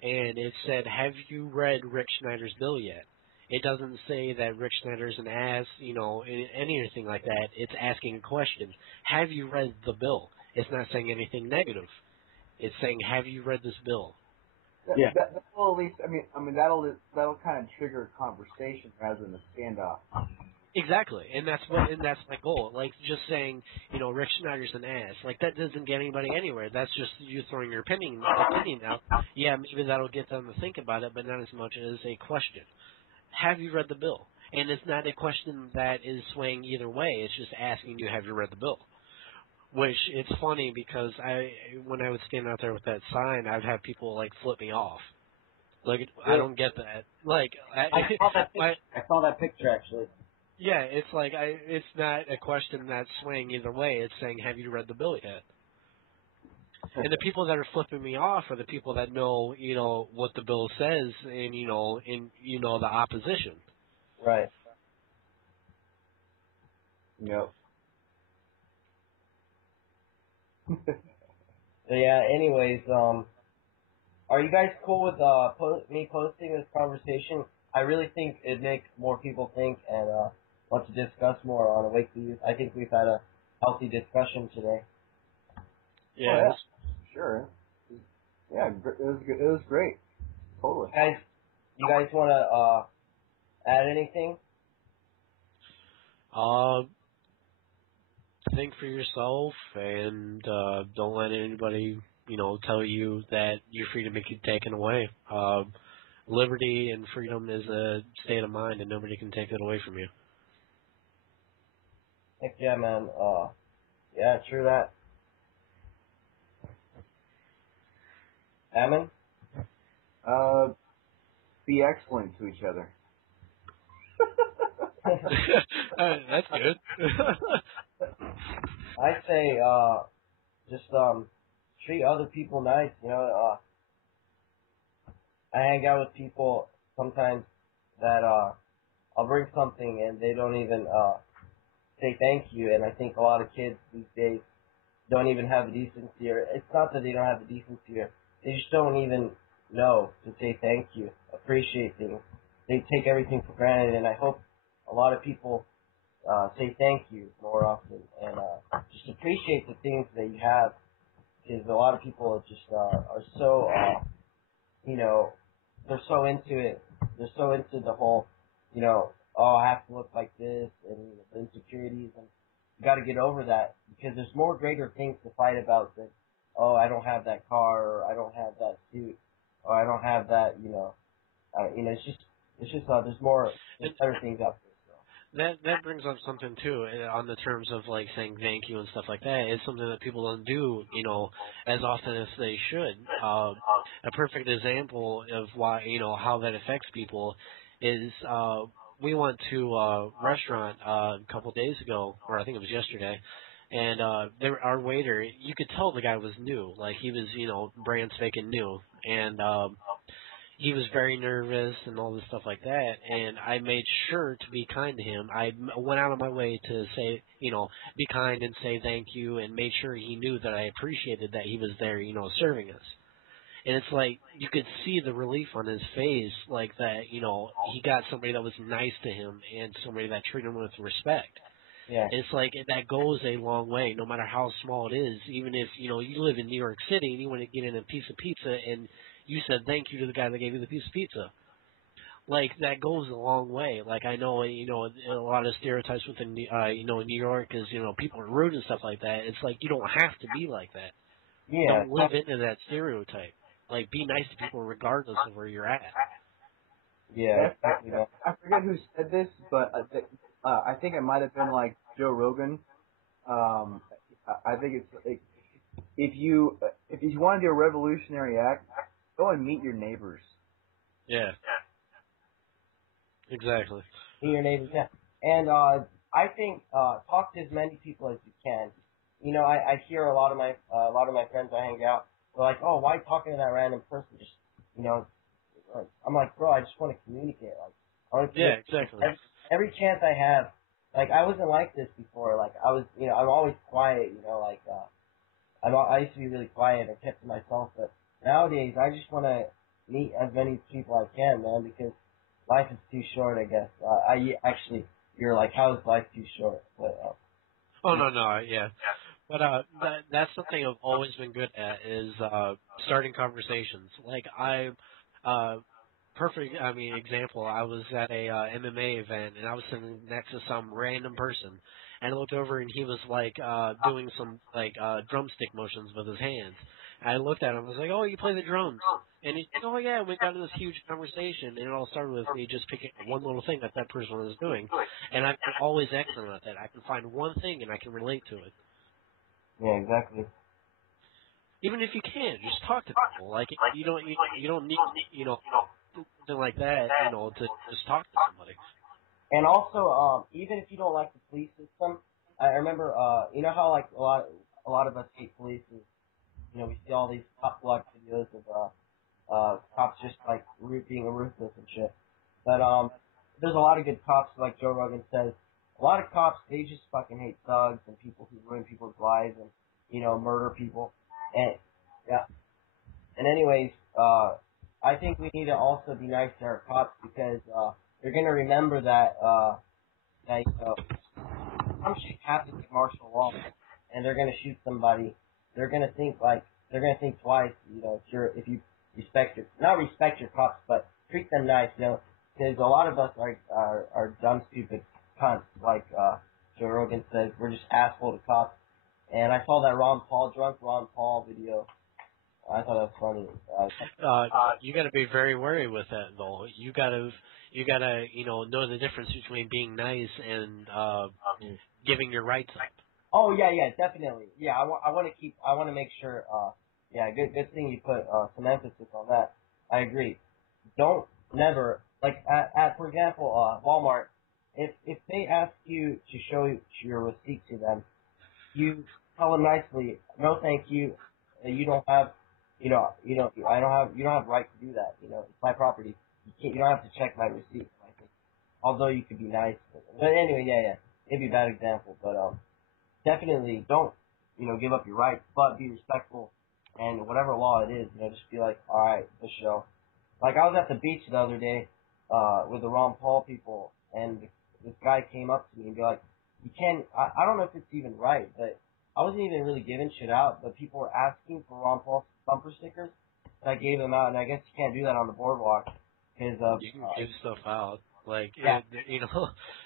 and it said, "Have you read Rick Schneider's bill yet?" It doesn't say that Rick Schneider's an ass, anything like that. It's asking a question. Have you read the bill? It's not saying anything negative. It's saying, have you read this bill? Yeah. That will at least, that'll kind of trigger a conversation rather than a standoff. Exactly, and that's my goal. Like, just saying, Rick Schneider's an ass. Like, that doesn't get anybody anywhere. That's just you throwing your opinion out. Yeah, maybe that'll get them to think about it, but not as much as a question. Have you read the bill? And it's not a question that is swaying either way. It's just asking you, have you read the bill? Which, it's funny because when I would stand out there with that sign, I'd have people, like, flip me off. Like, I don't get that. Like, I saw that picture, actually. Yeah, it's like it's not a question that's swaying either way. It's saying, have you read the bill yet? And the people that are flipping me off are the people that know, what the bill says, and the opposition. Right. Yep. So yeah. Anyways, are you guys cool with me posting this conversation? I really think it makes more people think and want to discuss more on Awake the Youth. I think we've had a healthy discussion today. Yeah. Oh, yeah. Sure. Yeah, it was good. It was great. Totally. You guys want to add anything? Think for yourself, and don't let anybody, tell you that your freedom can be taken away. Liberty and freedom is a state of mind, and nobody can take it away from you. Heck yeah, man. Yeah, true that. Ammon? Be excellent to each other. That's good. I say, just treat other people nice. I hang out with people sometimes that I'll bring something and they don't even say thank you. And I think a lot of kids these days don't even have the decency, or it's not that they don't have the decency, or they just don't even know to say thank you, appreciate things. They take everything for granted, and I hope a lot of people say thank you more often and just appreciate the things that you have, because a lot of people just are so, they're so into it. They're so into the whole, oh, I have to look like this and the insecurities, and you got to get over that, because there's more greater things to fight about than, oh, I don't have that car, or I don't have that suit, or I don't have that, it's just there's better things out there. That brings up something too, on the terms of like saying thank you and stuff like that. It's something that people don't do, as often as they should. A perfect example of why, how that affects people is we went to a restaurant a couple of days ago, or I think it was yesterday, and our waiter, you could tell the guy was new, like he was, brand spanking new, and he was very nervous and all this stuff like that, and I made sure to be kind to him. I went out of my way to say, be kind and say thank you, and made sure he knew that I appreciated that he was there, serving us. And it's like, you could see the relief on his face, like that, he got somebody that was nice to him and somebody that treated him with respect. Yeah. It's like, that goes a long way, no matter how small it is. Even if, you live in New York City and you want to get in a piece of pizza and you said thank you to the guy that gave you the piece of pizza. Like, that goes a long way. Like, I know, a lot of stereotypes within, New York is, people are rude and stuff like that. It's like, you don't have to be like that. Yeah. Don't live into that stereotype. Like, be nice to people regardless of where you're at. Yeah. I forget who said this, but I think it might have been like Joe Rogan. I think it's like, if you want to do a revolutionary act, go and meet your neighbors. Yeah. Exactly. Meet your neighbors, yeah. And I think talk to as many people as you can. I hear a lot of my friends I hang out, they're like, oh, why talking to that random person? Just I'm like, bro, I just want to communicate. Like, I want to communicate. Yeah, exactly. Every chance I have, like, I wasn't like this before. Like, I was, I'm always quiet. I used to be really quiet and kept to myself. But nowadays, I just want to meet as many people I can, man, because life is too short, I guess. You're like, how is life too short? But no, yeah. But that's something I've always been good at, is starting conversations. Like, example, I was at a MMA event, and I was sitting next to some random person, and I looked over, and he was like doing some like drumstick motions with his hands. And I looked at him, I was like, oh, you play the drums? And he's like, oh yeah, we got into this huge conversation, and it all started with me just picking one little thing that person was doing, and I'm always excellent at that. I can find one thing, and I can relate to it. yeah, exactly. Even if you can't, just talk to people. Like, you don't need something like that, to just talk to somebody. And also, even if you don't like the police system, I remember, you know how like a lot of us hate police. And, you know, we see all these cop block videos of cops just like being ruthless and shit. But there's a lot of good cops, like Joe Rogan says. A lot of cops, they just fucking hate thugs and people who ruin people's lives and, you know, murder people. And yeah. And anyways, I think we need to also be nice to our cops because they're gonna remember that you know, some shit happens in martial law, and they're gonna shoot somebody. They're gonna think twice. You know, if you not respect your cops, but treat them nice. You know, because a lot of us are dumb, stupid cunts. Like Joe Rogan says, we're just asshole to cops. And I saw that drunk Ron Paul video. I thought that was funny. You got to be very wary with that, though. You gotta, know the difference between being nice and giving your rights up. Oh yeah, definitely. Yeah, I want to make sure. Yeah, good thing you put some emphasis on that. I agree. Don't never like at for example, Walmart. If they ask you to show your receipt to them, you tell them nicely, no, thank you. You don't have. You don't have right to do that. You know, it's my property. You don't have to check my receipt. I think. Although you could be nice. But anyway, yeah. Maybe a bad example, but definitely don't, give up your rights, but be respectful. And whatever law it is, just be like, all right, the show. Like I was at the beach the other day with the Ron Paul people, and this guy came up to me and be like, you can't. I don't know if it's even right, but I wasn't even really giving shit out, but people were asking for Ron Paul bumper stickers, and I gave them out, and I guess you can't do that on the boardwalk. Cause, you can give stuff out. Like, yeah.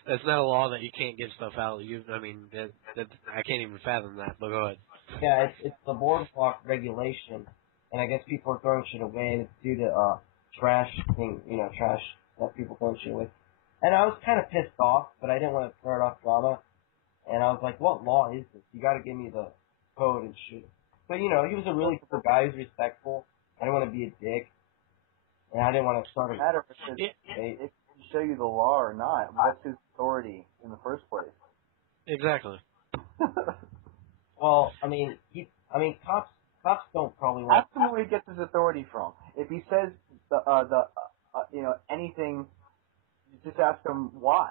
That's not a law that you can't give stuff out. I can't even fathom that, but go ahead. Yeah, it's the boardwalk regulation, and I guess people are throwing shit away, and it's due to, trash that people throwing shit away. And I was kind of pissed off, but I didn't want to start off drama, and I was like, what law is this? You gotta give me the code and shit. But, he was a really cool guy. He was respectful. I didn't want to be a dick. And I didn't want to start a... matter if it show you the law or not. What's his authority in the first place? Exactly. Well, cops don't probably want... Ask him where he gets his authority from. If he says anything, just ask him why.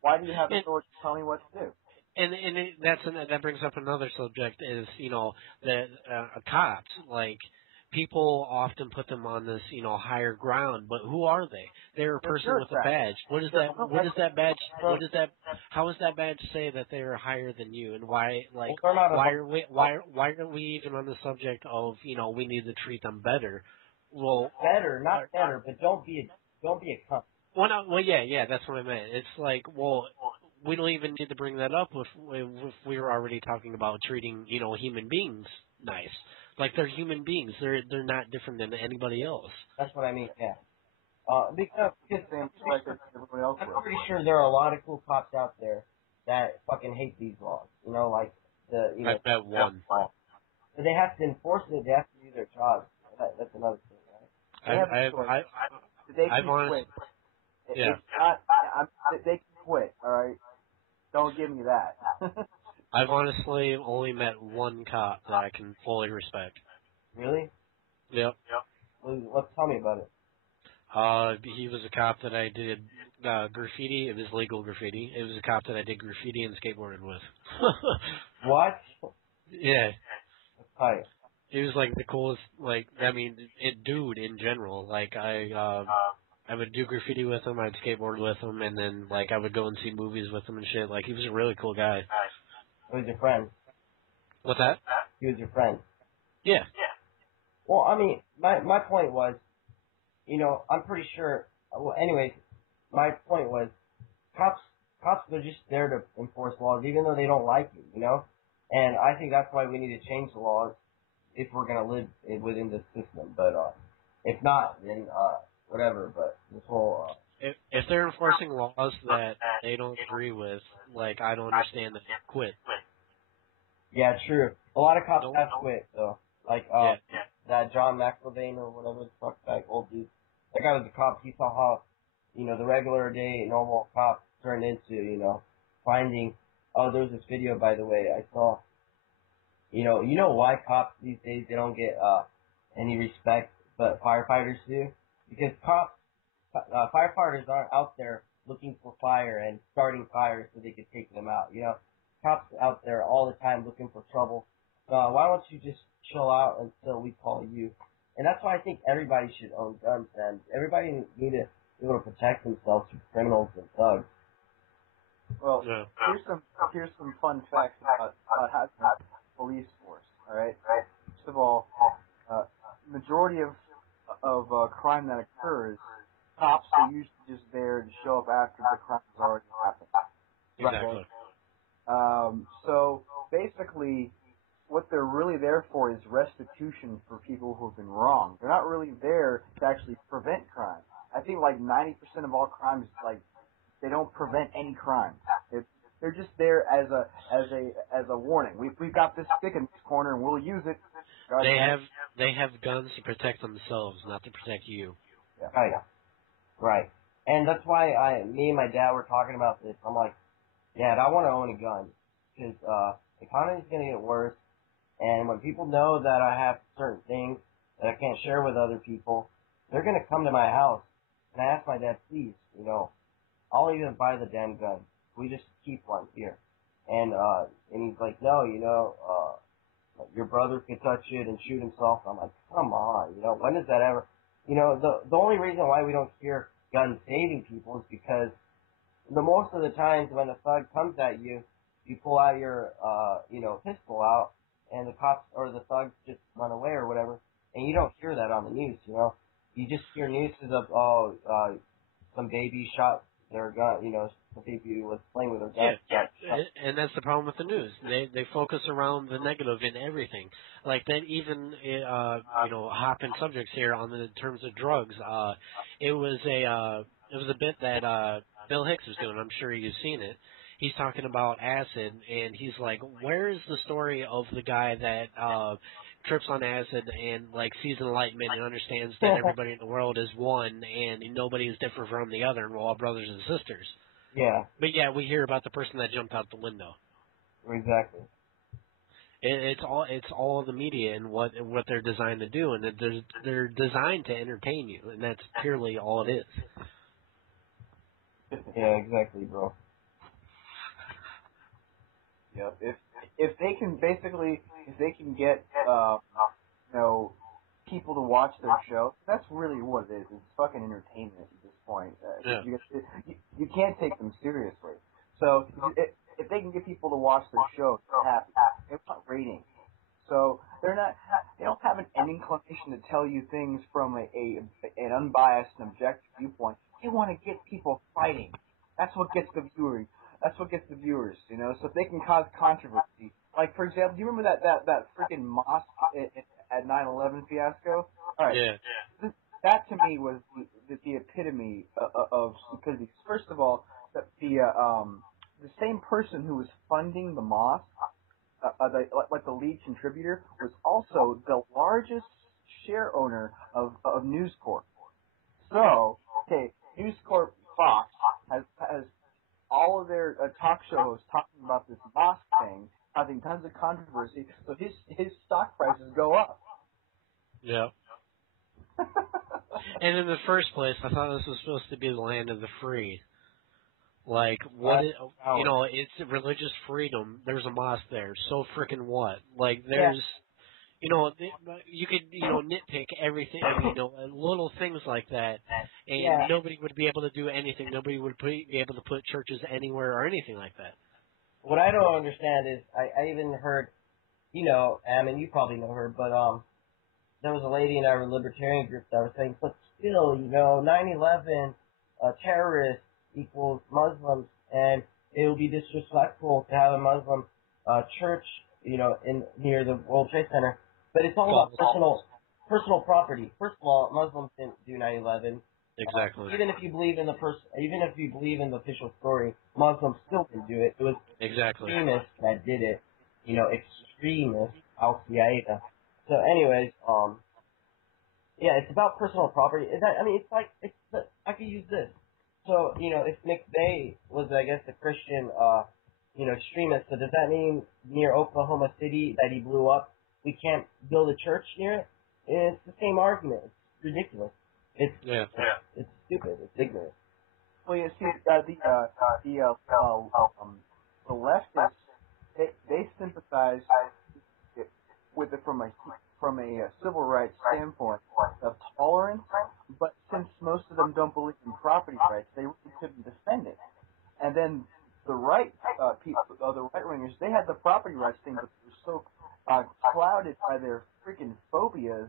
Why do you have authority to tell me what to do? And that brings up another subject is, that cops, like, people often put them on this, higher ground, but who are they? They're a person with a badge. How does that badge say that they are higher than you? And why are we even on the subject of, we need to treat them better? Well, not better, but don't be a cunt. Yeah, that's what I meant. It's like, well, we don't even need to bring that up if we were already talking about treating, human beings nice. Like, they're human beings. They're not different than anybody else. That's what I mean, yeah. Because I'm pretty sure there are a lot of cool cops out there that fucking hate these laws. I bet one. But they have to enforce it. They have to do their jobs. That's another thing, right? They can quit. Yeah. They can quit, all right? Don't give me that. I've honestly only met one cop that I can fully respect. Really? Yep. Well, tell me about it. He was a cop that I did graffiti. It was legal graffiti. It was a cop that I did graffiti and skateboarded with. What? Yeah. That's tight. He was like the coolest, dude in general. Like, I would do graffiti with him, I'd skateboard with him, and then, I would go and see movies with him and shit. Like, he was a really cool guy. He was your friend. What's that? He was your friend. Yeah. Well, my point was, I'm pretty sure, well, anyways, my point was, cops are just there to enforce laws, even though they don't like it, And I think that's why we need to change the laws if we're going to live within this system. But, if not, then, whatever, but this whole... If they're enforcing laws that they don't agree with, I don't understand that they quit. Yeah, true. A lot of cops have quit, though. That John McLean or whatever the fuck, that old dude. That guy was a cop. He saw how, the regular day normal cop turned into, finding. Oh, there was this video, by the way, I saw. You know why cops these days they don't get any respect, but firefighters do, because firefighters aren't out there looking for fire and starting fires so they can take them out. Cops out there all the time looking for trouble. Why don't you just chill out until we call you? And that's why I think everybody should own guns, and everybody need to be able to protect themselves from criminals and thugs. Well, here's some fun facts about having a police force. All right. First of all, majority of crime that occurs, cops are usually just there to show up after the crime has already happened. Exactly. So basically, what they're really there for is restitution for people who have been wronged. They're not really there to actually prevent crime. I think like 90% of all crimes, they don't prevent any crime. They're just there as a warning. We've got this stick in this corner and we'll use it. They have guns to protect themselves, not to protect you. Yeah. Right. And that's why me and my dad were talking about this. I'm like, Dad, I want to own a gun because the economy's going to get worse. And when people know that I have certain things that I can't share with other people, they're going to come to my house. And I asked my dad, please, I'll even buy the damn gun. We just keep one here. And he's like, no, your brother could touch it and shoot himself. I'm like, come on, when does that ever? The only reason why we don't hear guns saving people is because most of the times when a thug comes at you, you pull out your, pistol out, and the cops or the thugs just run away or whatever, and you don't hear that on the news, You just hear news of, some baby shot their gun, some baby was playing with their gun. Yeah, and that's the problem with the news. They focus around the negative in everything. Like that even, hopping subjects here on the terms of drugs. It was a bit that Bill Hicks was doing. I'm sure you've seen it. He's talking about acid, and he's like, where is the story of the guy that trips on acid and sees enlightenment and understands that everybody in the world is one and nobody is different from the other and we're all brothers and sisters? Yeah. But yeah, we hear about the person that jumped out the window. Exactly. It's all the media and what they're designed to do, and they're designed to entertain you, and that's purely all it is. Yeah, exactly, bro. Yeah, if they can get people to watch their show, that's really what it is. It's fucking entertainment at this point. You can't take them seriously. So if they can get people to watch their show, they're happy. They want ratings. So they don't have an inclination to tell you things from an unbiased and objective viewpoint. They want to get people fighting. That's what gets the viewers. So if they can cause controversy, like for example, do you remember that freaking mosque at 9/11 fiasco? All right. Yeah. That to me was the epitome of stupidity. First of all, the same person who was funding the mosque, the lead contributor, was also the largest share owner of News Corp. So, okay, News Corp Fox has all of their talk shows talking about this mosque thing, causing tons of controversy, so his stock prices go up. Yeah. And in the first place, I thought this was supposed to be the land of the free. It's religious freedom. There's a mosque there. So freaking what? There's, you could, nitpick everything, little things like that, and nobody would be able to do anything. Nobody would be able to put churches anywhere or anything like that. What I don't understand is, I even heard, Ammon, you probably know her, but there was a lady in our libertarian group that was saying, but still, 9/11, terrorists equals Muslims, and it would be disrespectful to have a Muslim church, near the World Trade Center. But it's all about personal property. First of all, Muslims didn't do 9/11. Exactly. Even if you believe in the official story, Muslims still didn't do it. It was extremists that did it. Extremists, Al Qaeda. So, anyways, it's about personal property. I could use this. So, if McVeigh was, I guess, a Christian, extremist, so does that mean near Oklahoma City that he blew up, we can't build a church near it? It's the same argument. It's ridiculous. It's stupid. It's ignorant. Well, you see, the leftists, they sympathize with it from a civil rights standpoint of tolerance, but since most of them don't believe in property rights, they really couldn't defend it. And then the right people, the right wingers, they had the property rights thing, but they were so clouded by their freaking phobias,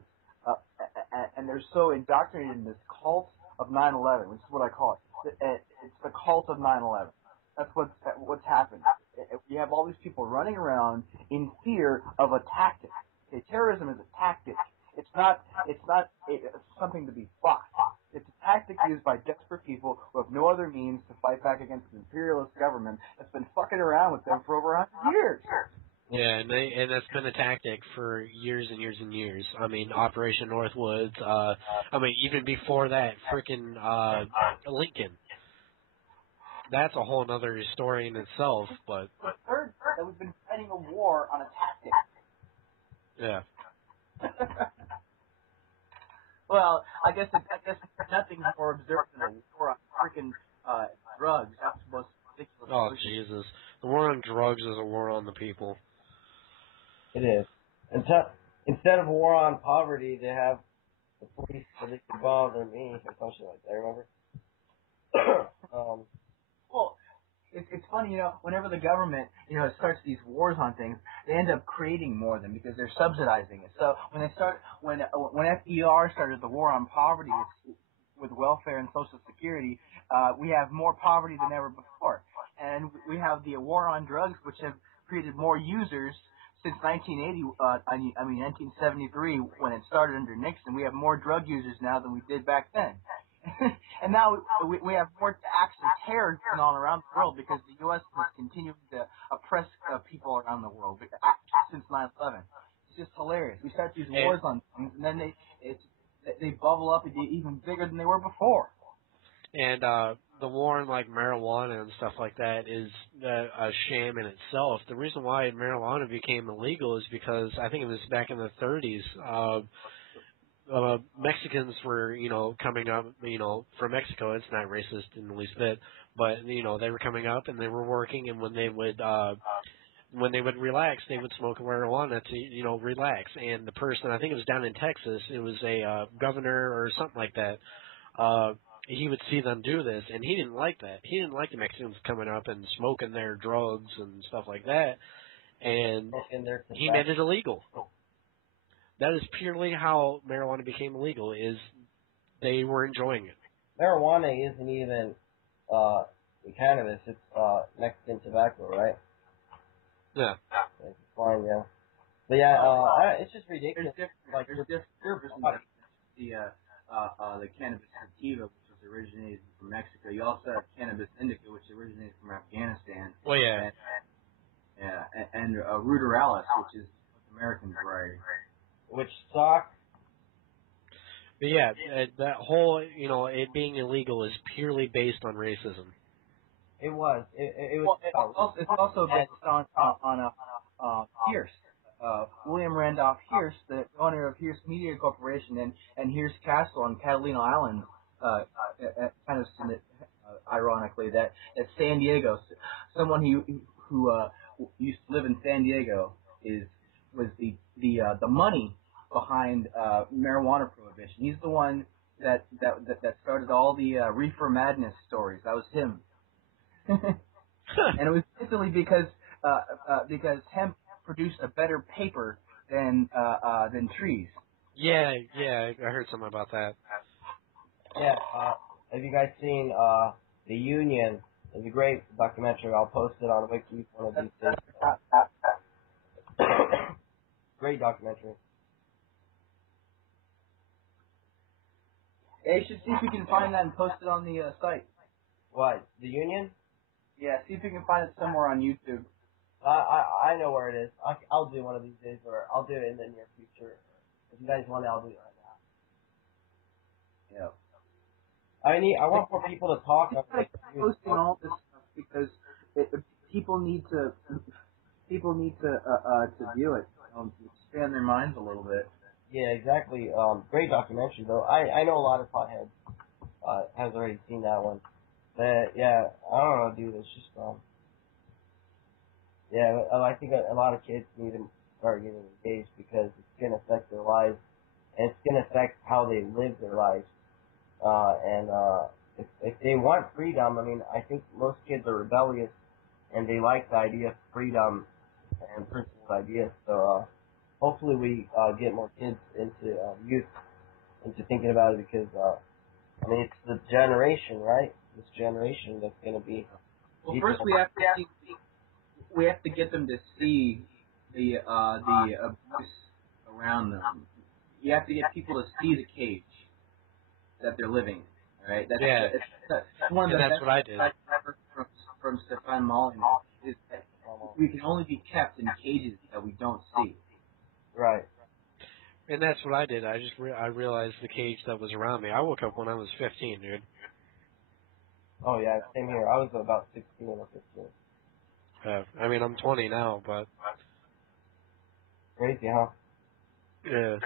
and they're so indoctrinated in this cult of 9/11, which is what I call it. It's the cult of 9/11. That's what's happened. You have all these people running around in fear of a tactic. Okay, terrorism is a tactic. It's not something to be fought. It's a tactic used by desperate people who have no other means to fight back against an imperialist government that's been fucking around with them for over 100 years. Yeah, and that's been a tactic for years and years and years. I mean, Operation Northwoods. Even before that, frickin' Lincoln. That's a whole other story in itself. But third, that we've been fighting a war on a tactic. Yeah. Well, I guess nothing's more absurd than a war on freaking drugs. That's the most ridiculous. Oh, Jesus. The war on drugs is a war on the people. It is. Instead of a war on poverty, they have the police so they can bother me or something like that, remember? Well, it's funny, whenever the government, starts these wars on things, they end up creating more of them because they're subsidizing it. So when FDR started the war on poverty with welfare and Social Security, we have more poverty than ever before. And we have the war on drugs, which have created more users since 1973, when it started under Nixon. We have more drug users now than we did back then. And now we have more acts of terror going on around the world because the U.S. is continuing to oppress people around the world since 9/11. It's just hilarious. We start these wars on things, and then they bubble up and get even bigger than they were before. And the war on like marijuana and stuff like that is a sham in itself. The reason why marijuana became illegal is because I think it was back in the 30s. Mexicans were, coming up, from Mexico. It's not racist in the least bit, but they were coming up and they were working, and when they would relax, they would smoke marijuana to, relax. And the person, I think it was down in Texas, it was a governor or something like that. He would see them do this, and he didn't like that. He didn't like the Mexicans coming up and smoking their drugs and stuff like that, and he made it illegal. That is purely how marijuana became illegal, is they were enjoying it. Marijuana isn't even cannabis, it's Mexican tobacco, right? Yeah. It's fine, yeah. But yeah, it's just ridiculous. There's the cannabis sativa, which was originated from Mexico. You also have cannabis indica, which originated from Afghanistan. Well, yeah. And ruderalis, which is American variety. Which sucks. But yeah, that whole, it being illegal is purely based on racism. It was. It was. Well, it's also based on Hearst. William Randolph Hearst, the owner of Hearst Media Corporation and Hearst Castle on Catalina Island, kind of ironically, that at San Diego, someone who used to live in San Diego was the money behind marijuana prohibition. He's the one that started all the reefer madness stories. That was him. And it was basically because hemp produced a better paper than trees. Yeah, I heard something about that. Yeah, have you guys seen The Union? It's a great documentary. I'll post it on Wiki one of these days. Great documentary. Yeah, you should see if we can find that and post it on the site. What? The Union? Yeah, see if we can find it somewhere on YouTube. I know where it is. I'll do one of these days, or I'll do it in the near future. If you guys want it, I'll do it right now. Yeah. I want more people to talk. Posting all this stuff because people need to view it, to expand their minds a little bit. Yeah, exactly. Great documentary though. I know a lot of potheads has already seen that one. But yeah, I don't know, dude. It's just yeah. I think a lot of kids need to start getting engaged because it's gonna affect their lives and it's gonna affect how they live their lives. If they want freedom, I mean, I think most kids are rebellious and they like the idea of freedom and principled ideas. So hopefully we get more kids into youth into thinking about it because I mean it's the generation, right? This generation that's going to be. Well, first we have to get them to see the abuse around them. You have to get people to see the cage that they're living in. All right. That's one of the best what I did. From Stefan Molyneux is that we can only be kept in cages that we don't see. Right. And that's what I did. I just I realized the cage that was around me. I woke up when I was 15, dude. Oh yeah, same here. I was about 16 or 15. I mean, I'm 20 now, but crazy, huh? Yeah.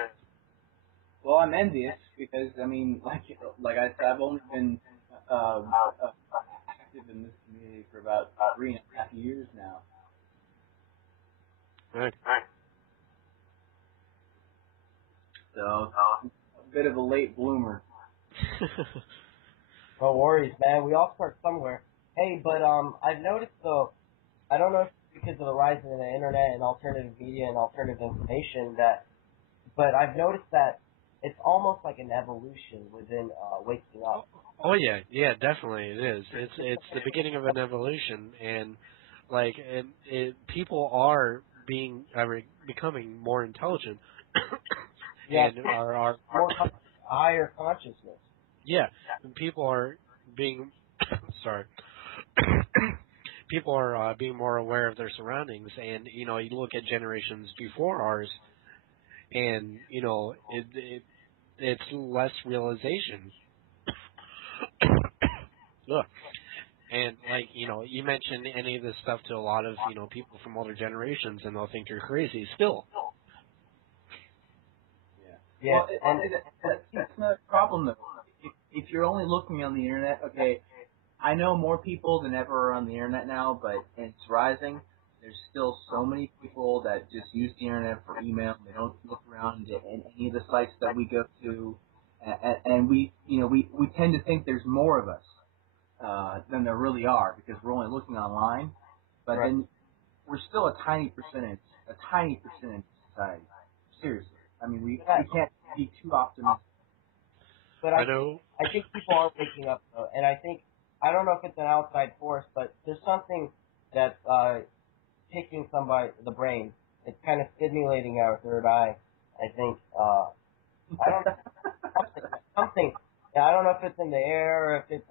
Well, I'm envious because I mean, like I said, I've only been active in this community for about 3.5 years now. Right. So a bit of a late bloomer. No worries, man. We all start somewhere. Hey, but I've noticed though, I don't know if it's because of the rise of the internet and alternative media and alternative information but I've noticed that it's almost like an evolution within waking up. Oh yeah, definitely it is. It's the beginning of an evolution, and like people are becoming more intelligent, Yeah, and are more higher consciousness. Yeah, and people are being sorry. People are being more aware of their surroundings, and you look at generations before ours, and it's less realization. Look, and like you mention any of this stuff to a lot of people from older generations, and they'll think you're crazy. Still. Yeah, well, it's not a problem though. If you're only looking on the internet, okay, I know more people than ever are on the internet now, but it's rising. There's still so many people that just use the internet for email. They don't look around at any of the sites that we go to, and we tend to think there's more of us than there really are because we're only looking online. But right. then we're still a tiny percentage of society. Seriously, I mean we can't be too optimistic. But I think people are waking up though, and I don't know if it's an outside force, but there's something that's taking the brain. It's kind of stimulating our third eye. I think I don't know something. Yeah, I don't know if it's in the air or if it's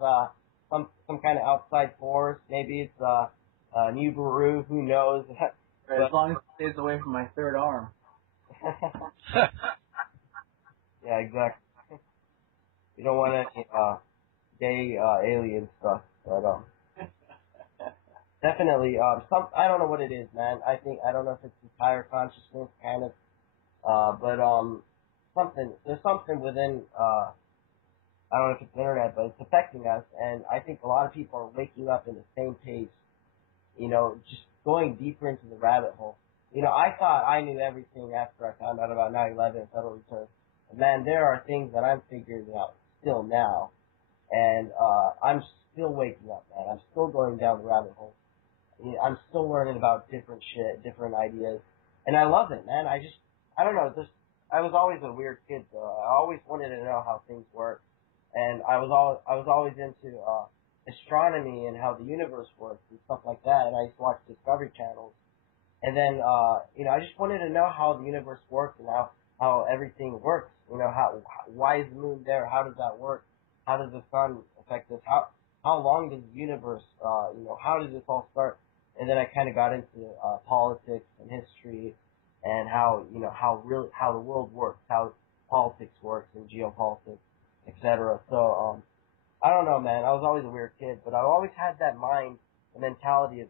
some kind of outside force. Maybe it's Nibiru. Who knows? As long as it stays away from my third arm. Yeah, exactly. You don't want any gay alien stuff, but definitely I don't know what it is, man. I don't know if it's this higher consciousness kind of, but there's something within I don't know if it's the internet, but it's affecting us, and I think a lot of people are waking up in the same pace. Just going deeper into the rabbit hole. I thought I knew everything after I found out about 9/11 and Federal Reserve. And man, there are things that I'm figuring out still now, and I'm still waking up, man. I'm still going down the rabbit hole. I'm still learning about different shit, different ideas, and I love it, man. I don't know. I was always a weird kid, though. I always wanted to know how things work, and I was always into astronomy and how the universe works and stuff like that. And I used to watch Discovery channels, and then I just wanted to know how the universe works and how everything works. Why is the moon there? How does that work? How does the sun affect us? How long does the universe? How did this all start? And then I kind of got into politics and history, and how the world works, how politics works and geopolitics, etc. So I don't know, man. I was always a weird kid, but I always had that mind, the mentality of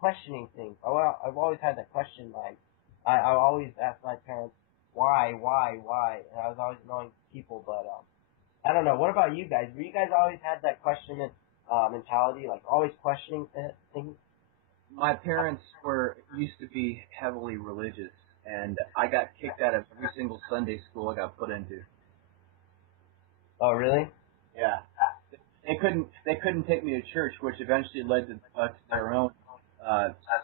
questioning things. I've always had that question mind. I always asked my parents, why, and I was always annoying people, but I don't know. What about you guys? Were you guys always had that question mentality, like always questioning things? My parents used to be heavily religious, and I got kicked out of every single Sunday school I got put into. Oh, really? Yeah. They couldn't take me to church, which eventually led to their own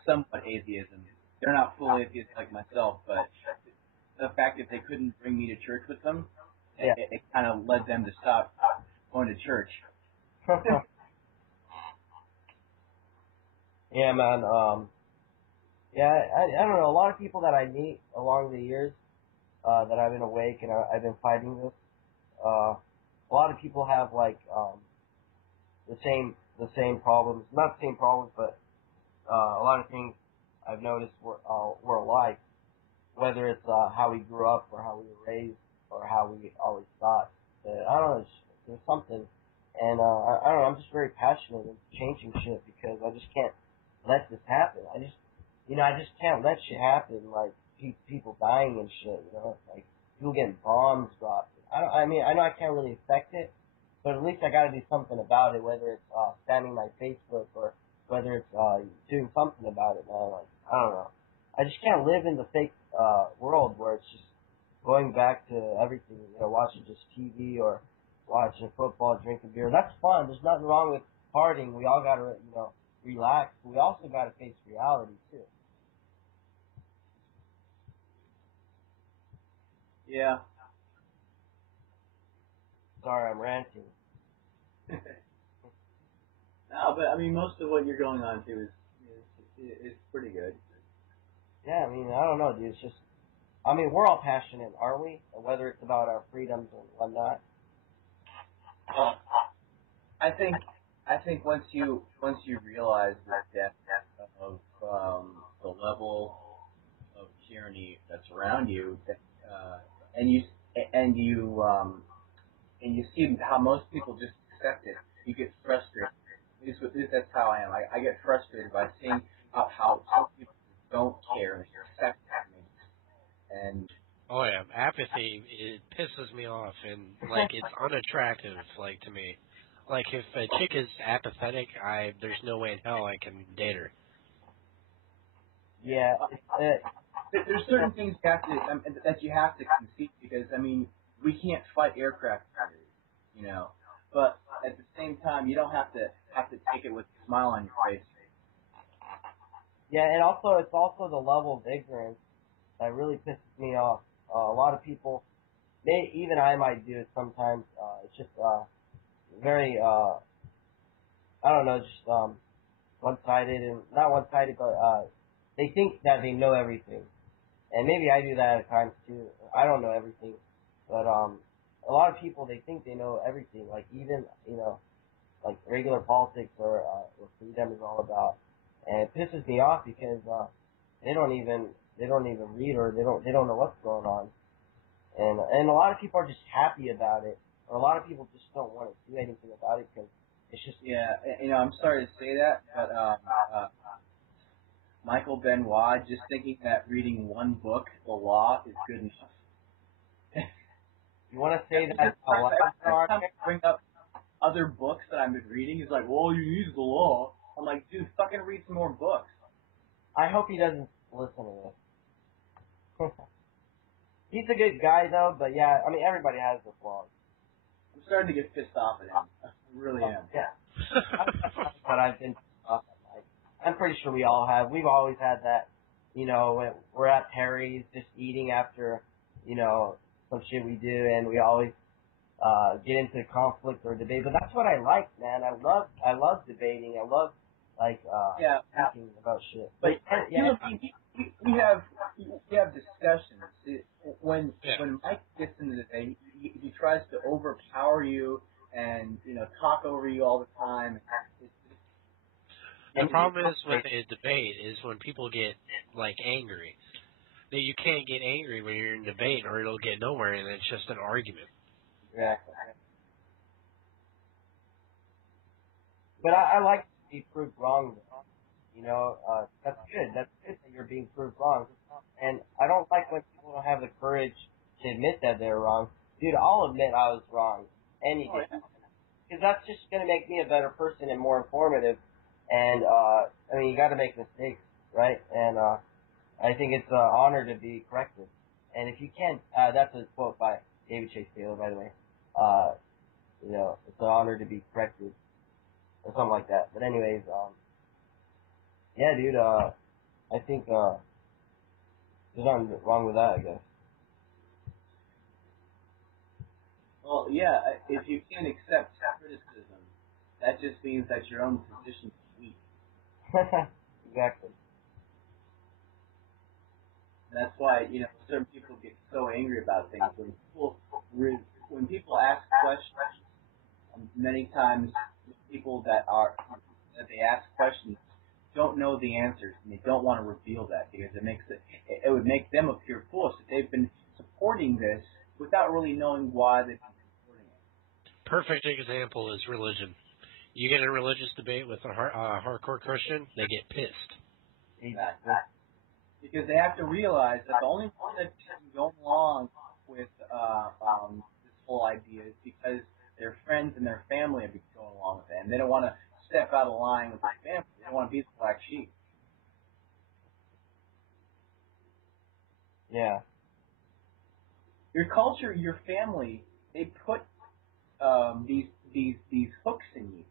somewhat atheism. They're not full atheists like myself, but the fact that they couldn't bring me to church with them, it kind of led them to stop going to church. Yeah, man. I don't know. A lot of people that I meet along the years that I've been awake and I've been fighting this. A lot of people have like the same problems. Not the same problems, but a lot of things I've noticed were alike. Whether it's how we grew up or how we were raised or how we always thought. I don't know. There's something, and I don't know. I'm just very passionate in changing shit because I just can't let this happen. I just can't let shit happen. Like people dying and shit. Like people getting bombs dropped. I mean, I know I can't really affect it, but at least I got to do something about it. Whether it's spamming my Facebook or whether it's doing something about it, man. Like I don't know. I just can't live in the fake world where it's just going back to everything. Watching just TV or watching football, drinking beer. That's fun. There's nothing wrong with partying. We all gotta, relax. But we also gotta face reality too. Yeah. Sorry, I'm ranting. No, but I mean, most of what you're going on to is pretty good. Yeah, I mean, I don't know, dude. It's just, I mean, we're all passionate, aren't we? Whether it's about our freedoms or whatnot. I think once you realize the depth of the level of tyranny that's around you, and you see how most people just accept it, you get frustrated. That's how I am. I get frustrated by seeing how some people don't care and accept it. And oh yeah, apathy, it pisses me off, and like it's unattractive, like to me. Like if a chick is apathetic, there's no way in hell I can date her. Yeah, there's certain things that you have to concede because I mean we can't fight aircraft carriers, but at the same time you don't have to take it with a smile on your face. Yeah, and it's also the level of ignorance that really pisses me off. A lot of people, even I might do it sometimes. It's just very, I don't know, just one-sided, and not one-sided, but they think that they know everything, and maybe I do that at times too. I don't know everything, but a lot of people, they think they know everything, like even like regular politics or what freedom is all about, and it pisses me off because they don't even read or they don't know what's going on. And a lot of people are just happy about it, or a lot of people just don't want to do anything about it because it's just I'm sorry to say that, but Michael Benoit just thinking that reading one book, the law, is good enough. You want to say that every time I bring up other books that I've been reading, he's like, "Well, you use the law." I'm like, "Dude, fucking read some more books." I hope he doesn't listen to this. He's a good guy, though, but yeah, I mean, everybody has their flaws. I'm starting to get pissed off at him. I really am. Yeah. But I've been pissed off at Mike. I'm pretty sure we all have. We've always had that, when we're at Perry's just eating after, some shit we do, and we always get into conflict or debate. But that's what I like, man. I love debating. I love, talking about shit. But we have discussions. When Mike gets into the debate, he tries to overpower you and talk over you all the time. The problem is with a debate is when people get angry. That you can't get angry when you're in debate, or it'll get nowhere, and it's just an argument. Exactly. But I like to be proved wrong. You know, that's good. That's good that you're being proved wrong. And I don't like when people don't have the courage to admit that they're wrong. Dude, I'll admit I was wrong any day. Because that's just going to make me a better person and more informative. And, I mean, you got to make mistakes, right? And, I think it's an honor to be corrected. And if you can't, that's a quote by David Chase Taylor, by the way. You know, it's an honor to be corrected, or something like that. But anyways, yeah, dude, I think, there's nothing wrong with that, I guess. Well, yeah, if you can't accept criticism, that just means that your own position is weak. Exactly. That's why, you know, certain people get so angry about things. When people ask questions, many times people that they ask questions don't know the answers, and they don't want to reveal that because it would make them appear foolish that they've been supporting this without really knowing why they've been supporting it. Perfect example is religion. You get in a religious debate with a hardcore Christian, they get pissed. Exactly. Because they have to realize that the only one that can go along with this whole idea is because their friends and their family have been going along with it, and they don't want to step out of line with their family. They don't want to be the black sheep. Yeah. Your culture, your family, they put these hooks in you.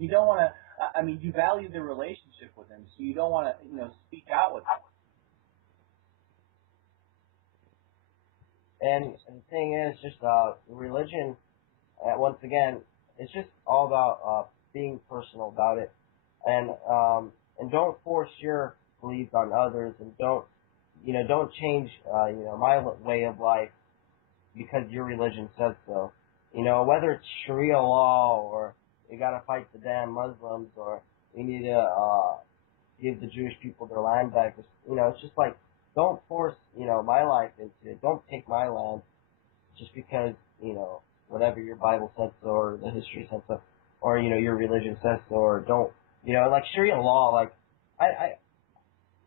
You don't want to. I mean, you value the relationship with them, so you don't want to, speak out with them. And the thing is, just religion, once again, it's just all about being personal about it, and don't force your beliefs on others, and don't change my way of life because your religion says so. Whether it's Sharia law or you gotta fight the damn Muslims or we need to give the Jewish people their land back. It's just like, don't force, my life into it. Don't take my land just because, whatever your Bible says so or the history says so or, your religion says so, or don't, like Sharia law, like,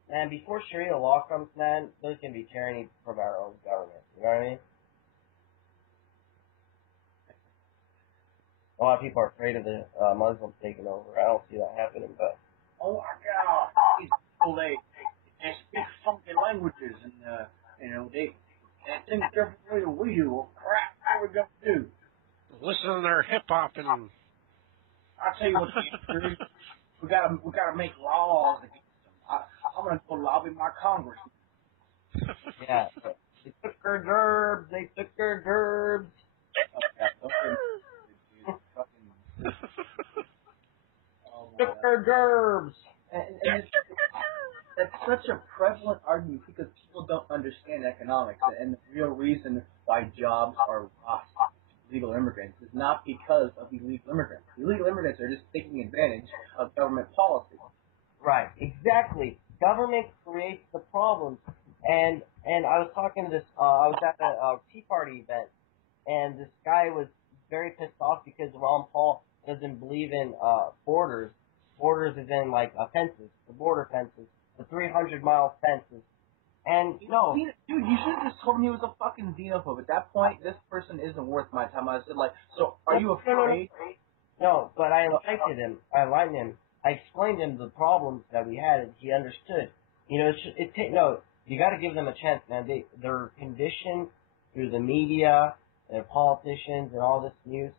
man, before Sharia law comes, man, there's gonna be tyranny from our own government. You know what I mean? A lot of people are afraid of the Muslims taking over. I don't see that happening, but. Oh my God! These people, they speak funky languages, and they think differently than we do. Well, crap, what are we gonna do? Listen to their hip hop and. I'll tell you what we do. We gotta make laws against them. I'm gonna go lobby my congressman. Yeah. They took our gerbs. They took our gerbs. Took our gerbs. And that's such a prevalent argument because people don't understand economics, and the real reason why jobs are lost to illegal immigrants is not because of illegal immigrants. Illegal immigrants are just taking advantage of government policy. Right, exactly. Government creates the problems. And I was talking to this, I was at a Tea Party event, and this guy was very pissed off because Ron Paul doesn't believe in borders. Borders is in, like, fences, the border fences, the 300-mile fences. And, no. Dude, you should have just told me he was a fucking xenophobe. At that point, this person isn't worth my time. I said, like, so are you afraid? No, but I enlightened him. I explained to him the problems that we had, and he understood. You got to give them a chance, man. They're conditioned through the media, their politicians, and all this news.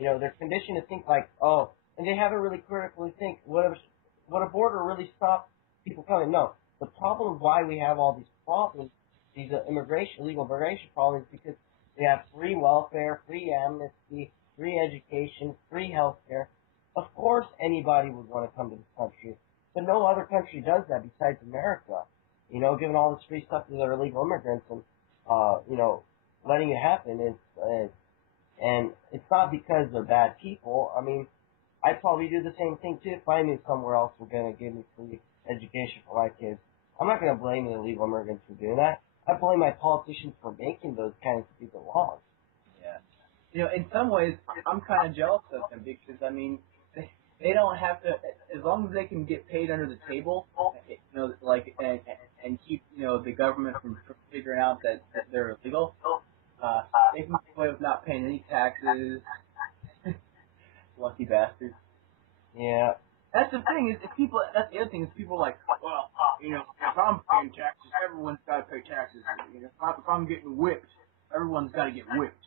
They're conditioned to think like, oh, and they haven't really critically think, would a border really stop people coming? No. The problem why we have all these problems, these illegal immigration problems, is because we have free welfare, free amnesty, free education, free healthcare. Of course anybody would want to come to this country, but no other country does that besides America. Giving all this free stuff to their illegal immigrants and, letting it happen. And it's not because they're bad people. I mean, I'd probably do the same thing too if I knew somewhere else were going to give me free education for my kids. I'm not going to blame the illegal immigrants for doing that. I blame my politicians for making those kinds of stupid laws. Yeah. In some ways, I'm kind of jealous of them because, I mean, they don't have to, as long as they can get paid under the table, you know, like, and keep, you know, the government from figuring out that they're illegal, they can get away with not paying any taxes. Lucky bastards. Yeah. That's the thing, is people, that's the other thing, is people are like, well, you know, if I'm paying taxes, everyone's got to pay taxes. You know, if I'm getting whipped, everyone's got to get whipped.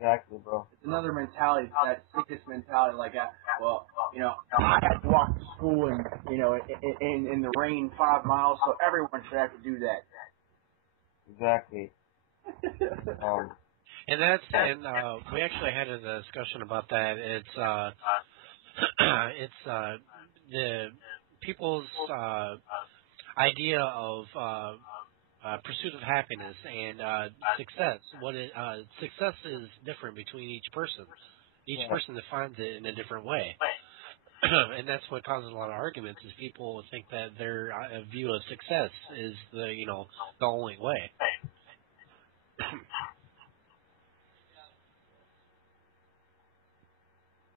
Exactly, bro. It's another mentality, it's that sickest mentality, like, well, you know, I have to walk to school and, you know, in the rain 5 miles, so everyone should have to do that. Exactly. And we actually had a discussion about that. It's the people's idea of pursuit of happiness and success. Success is different between each person. Each person defines it in a different way. And that's what causes a lot of arguments, is people think that their view of success is the only way.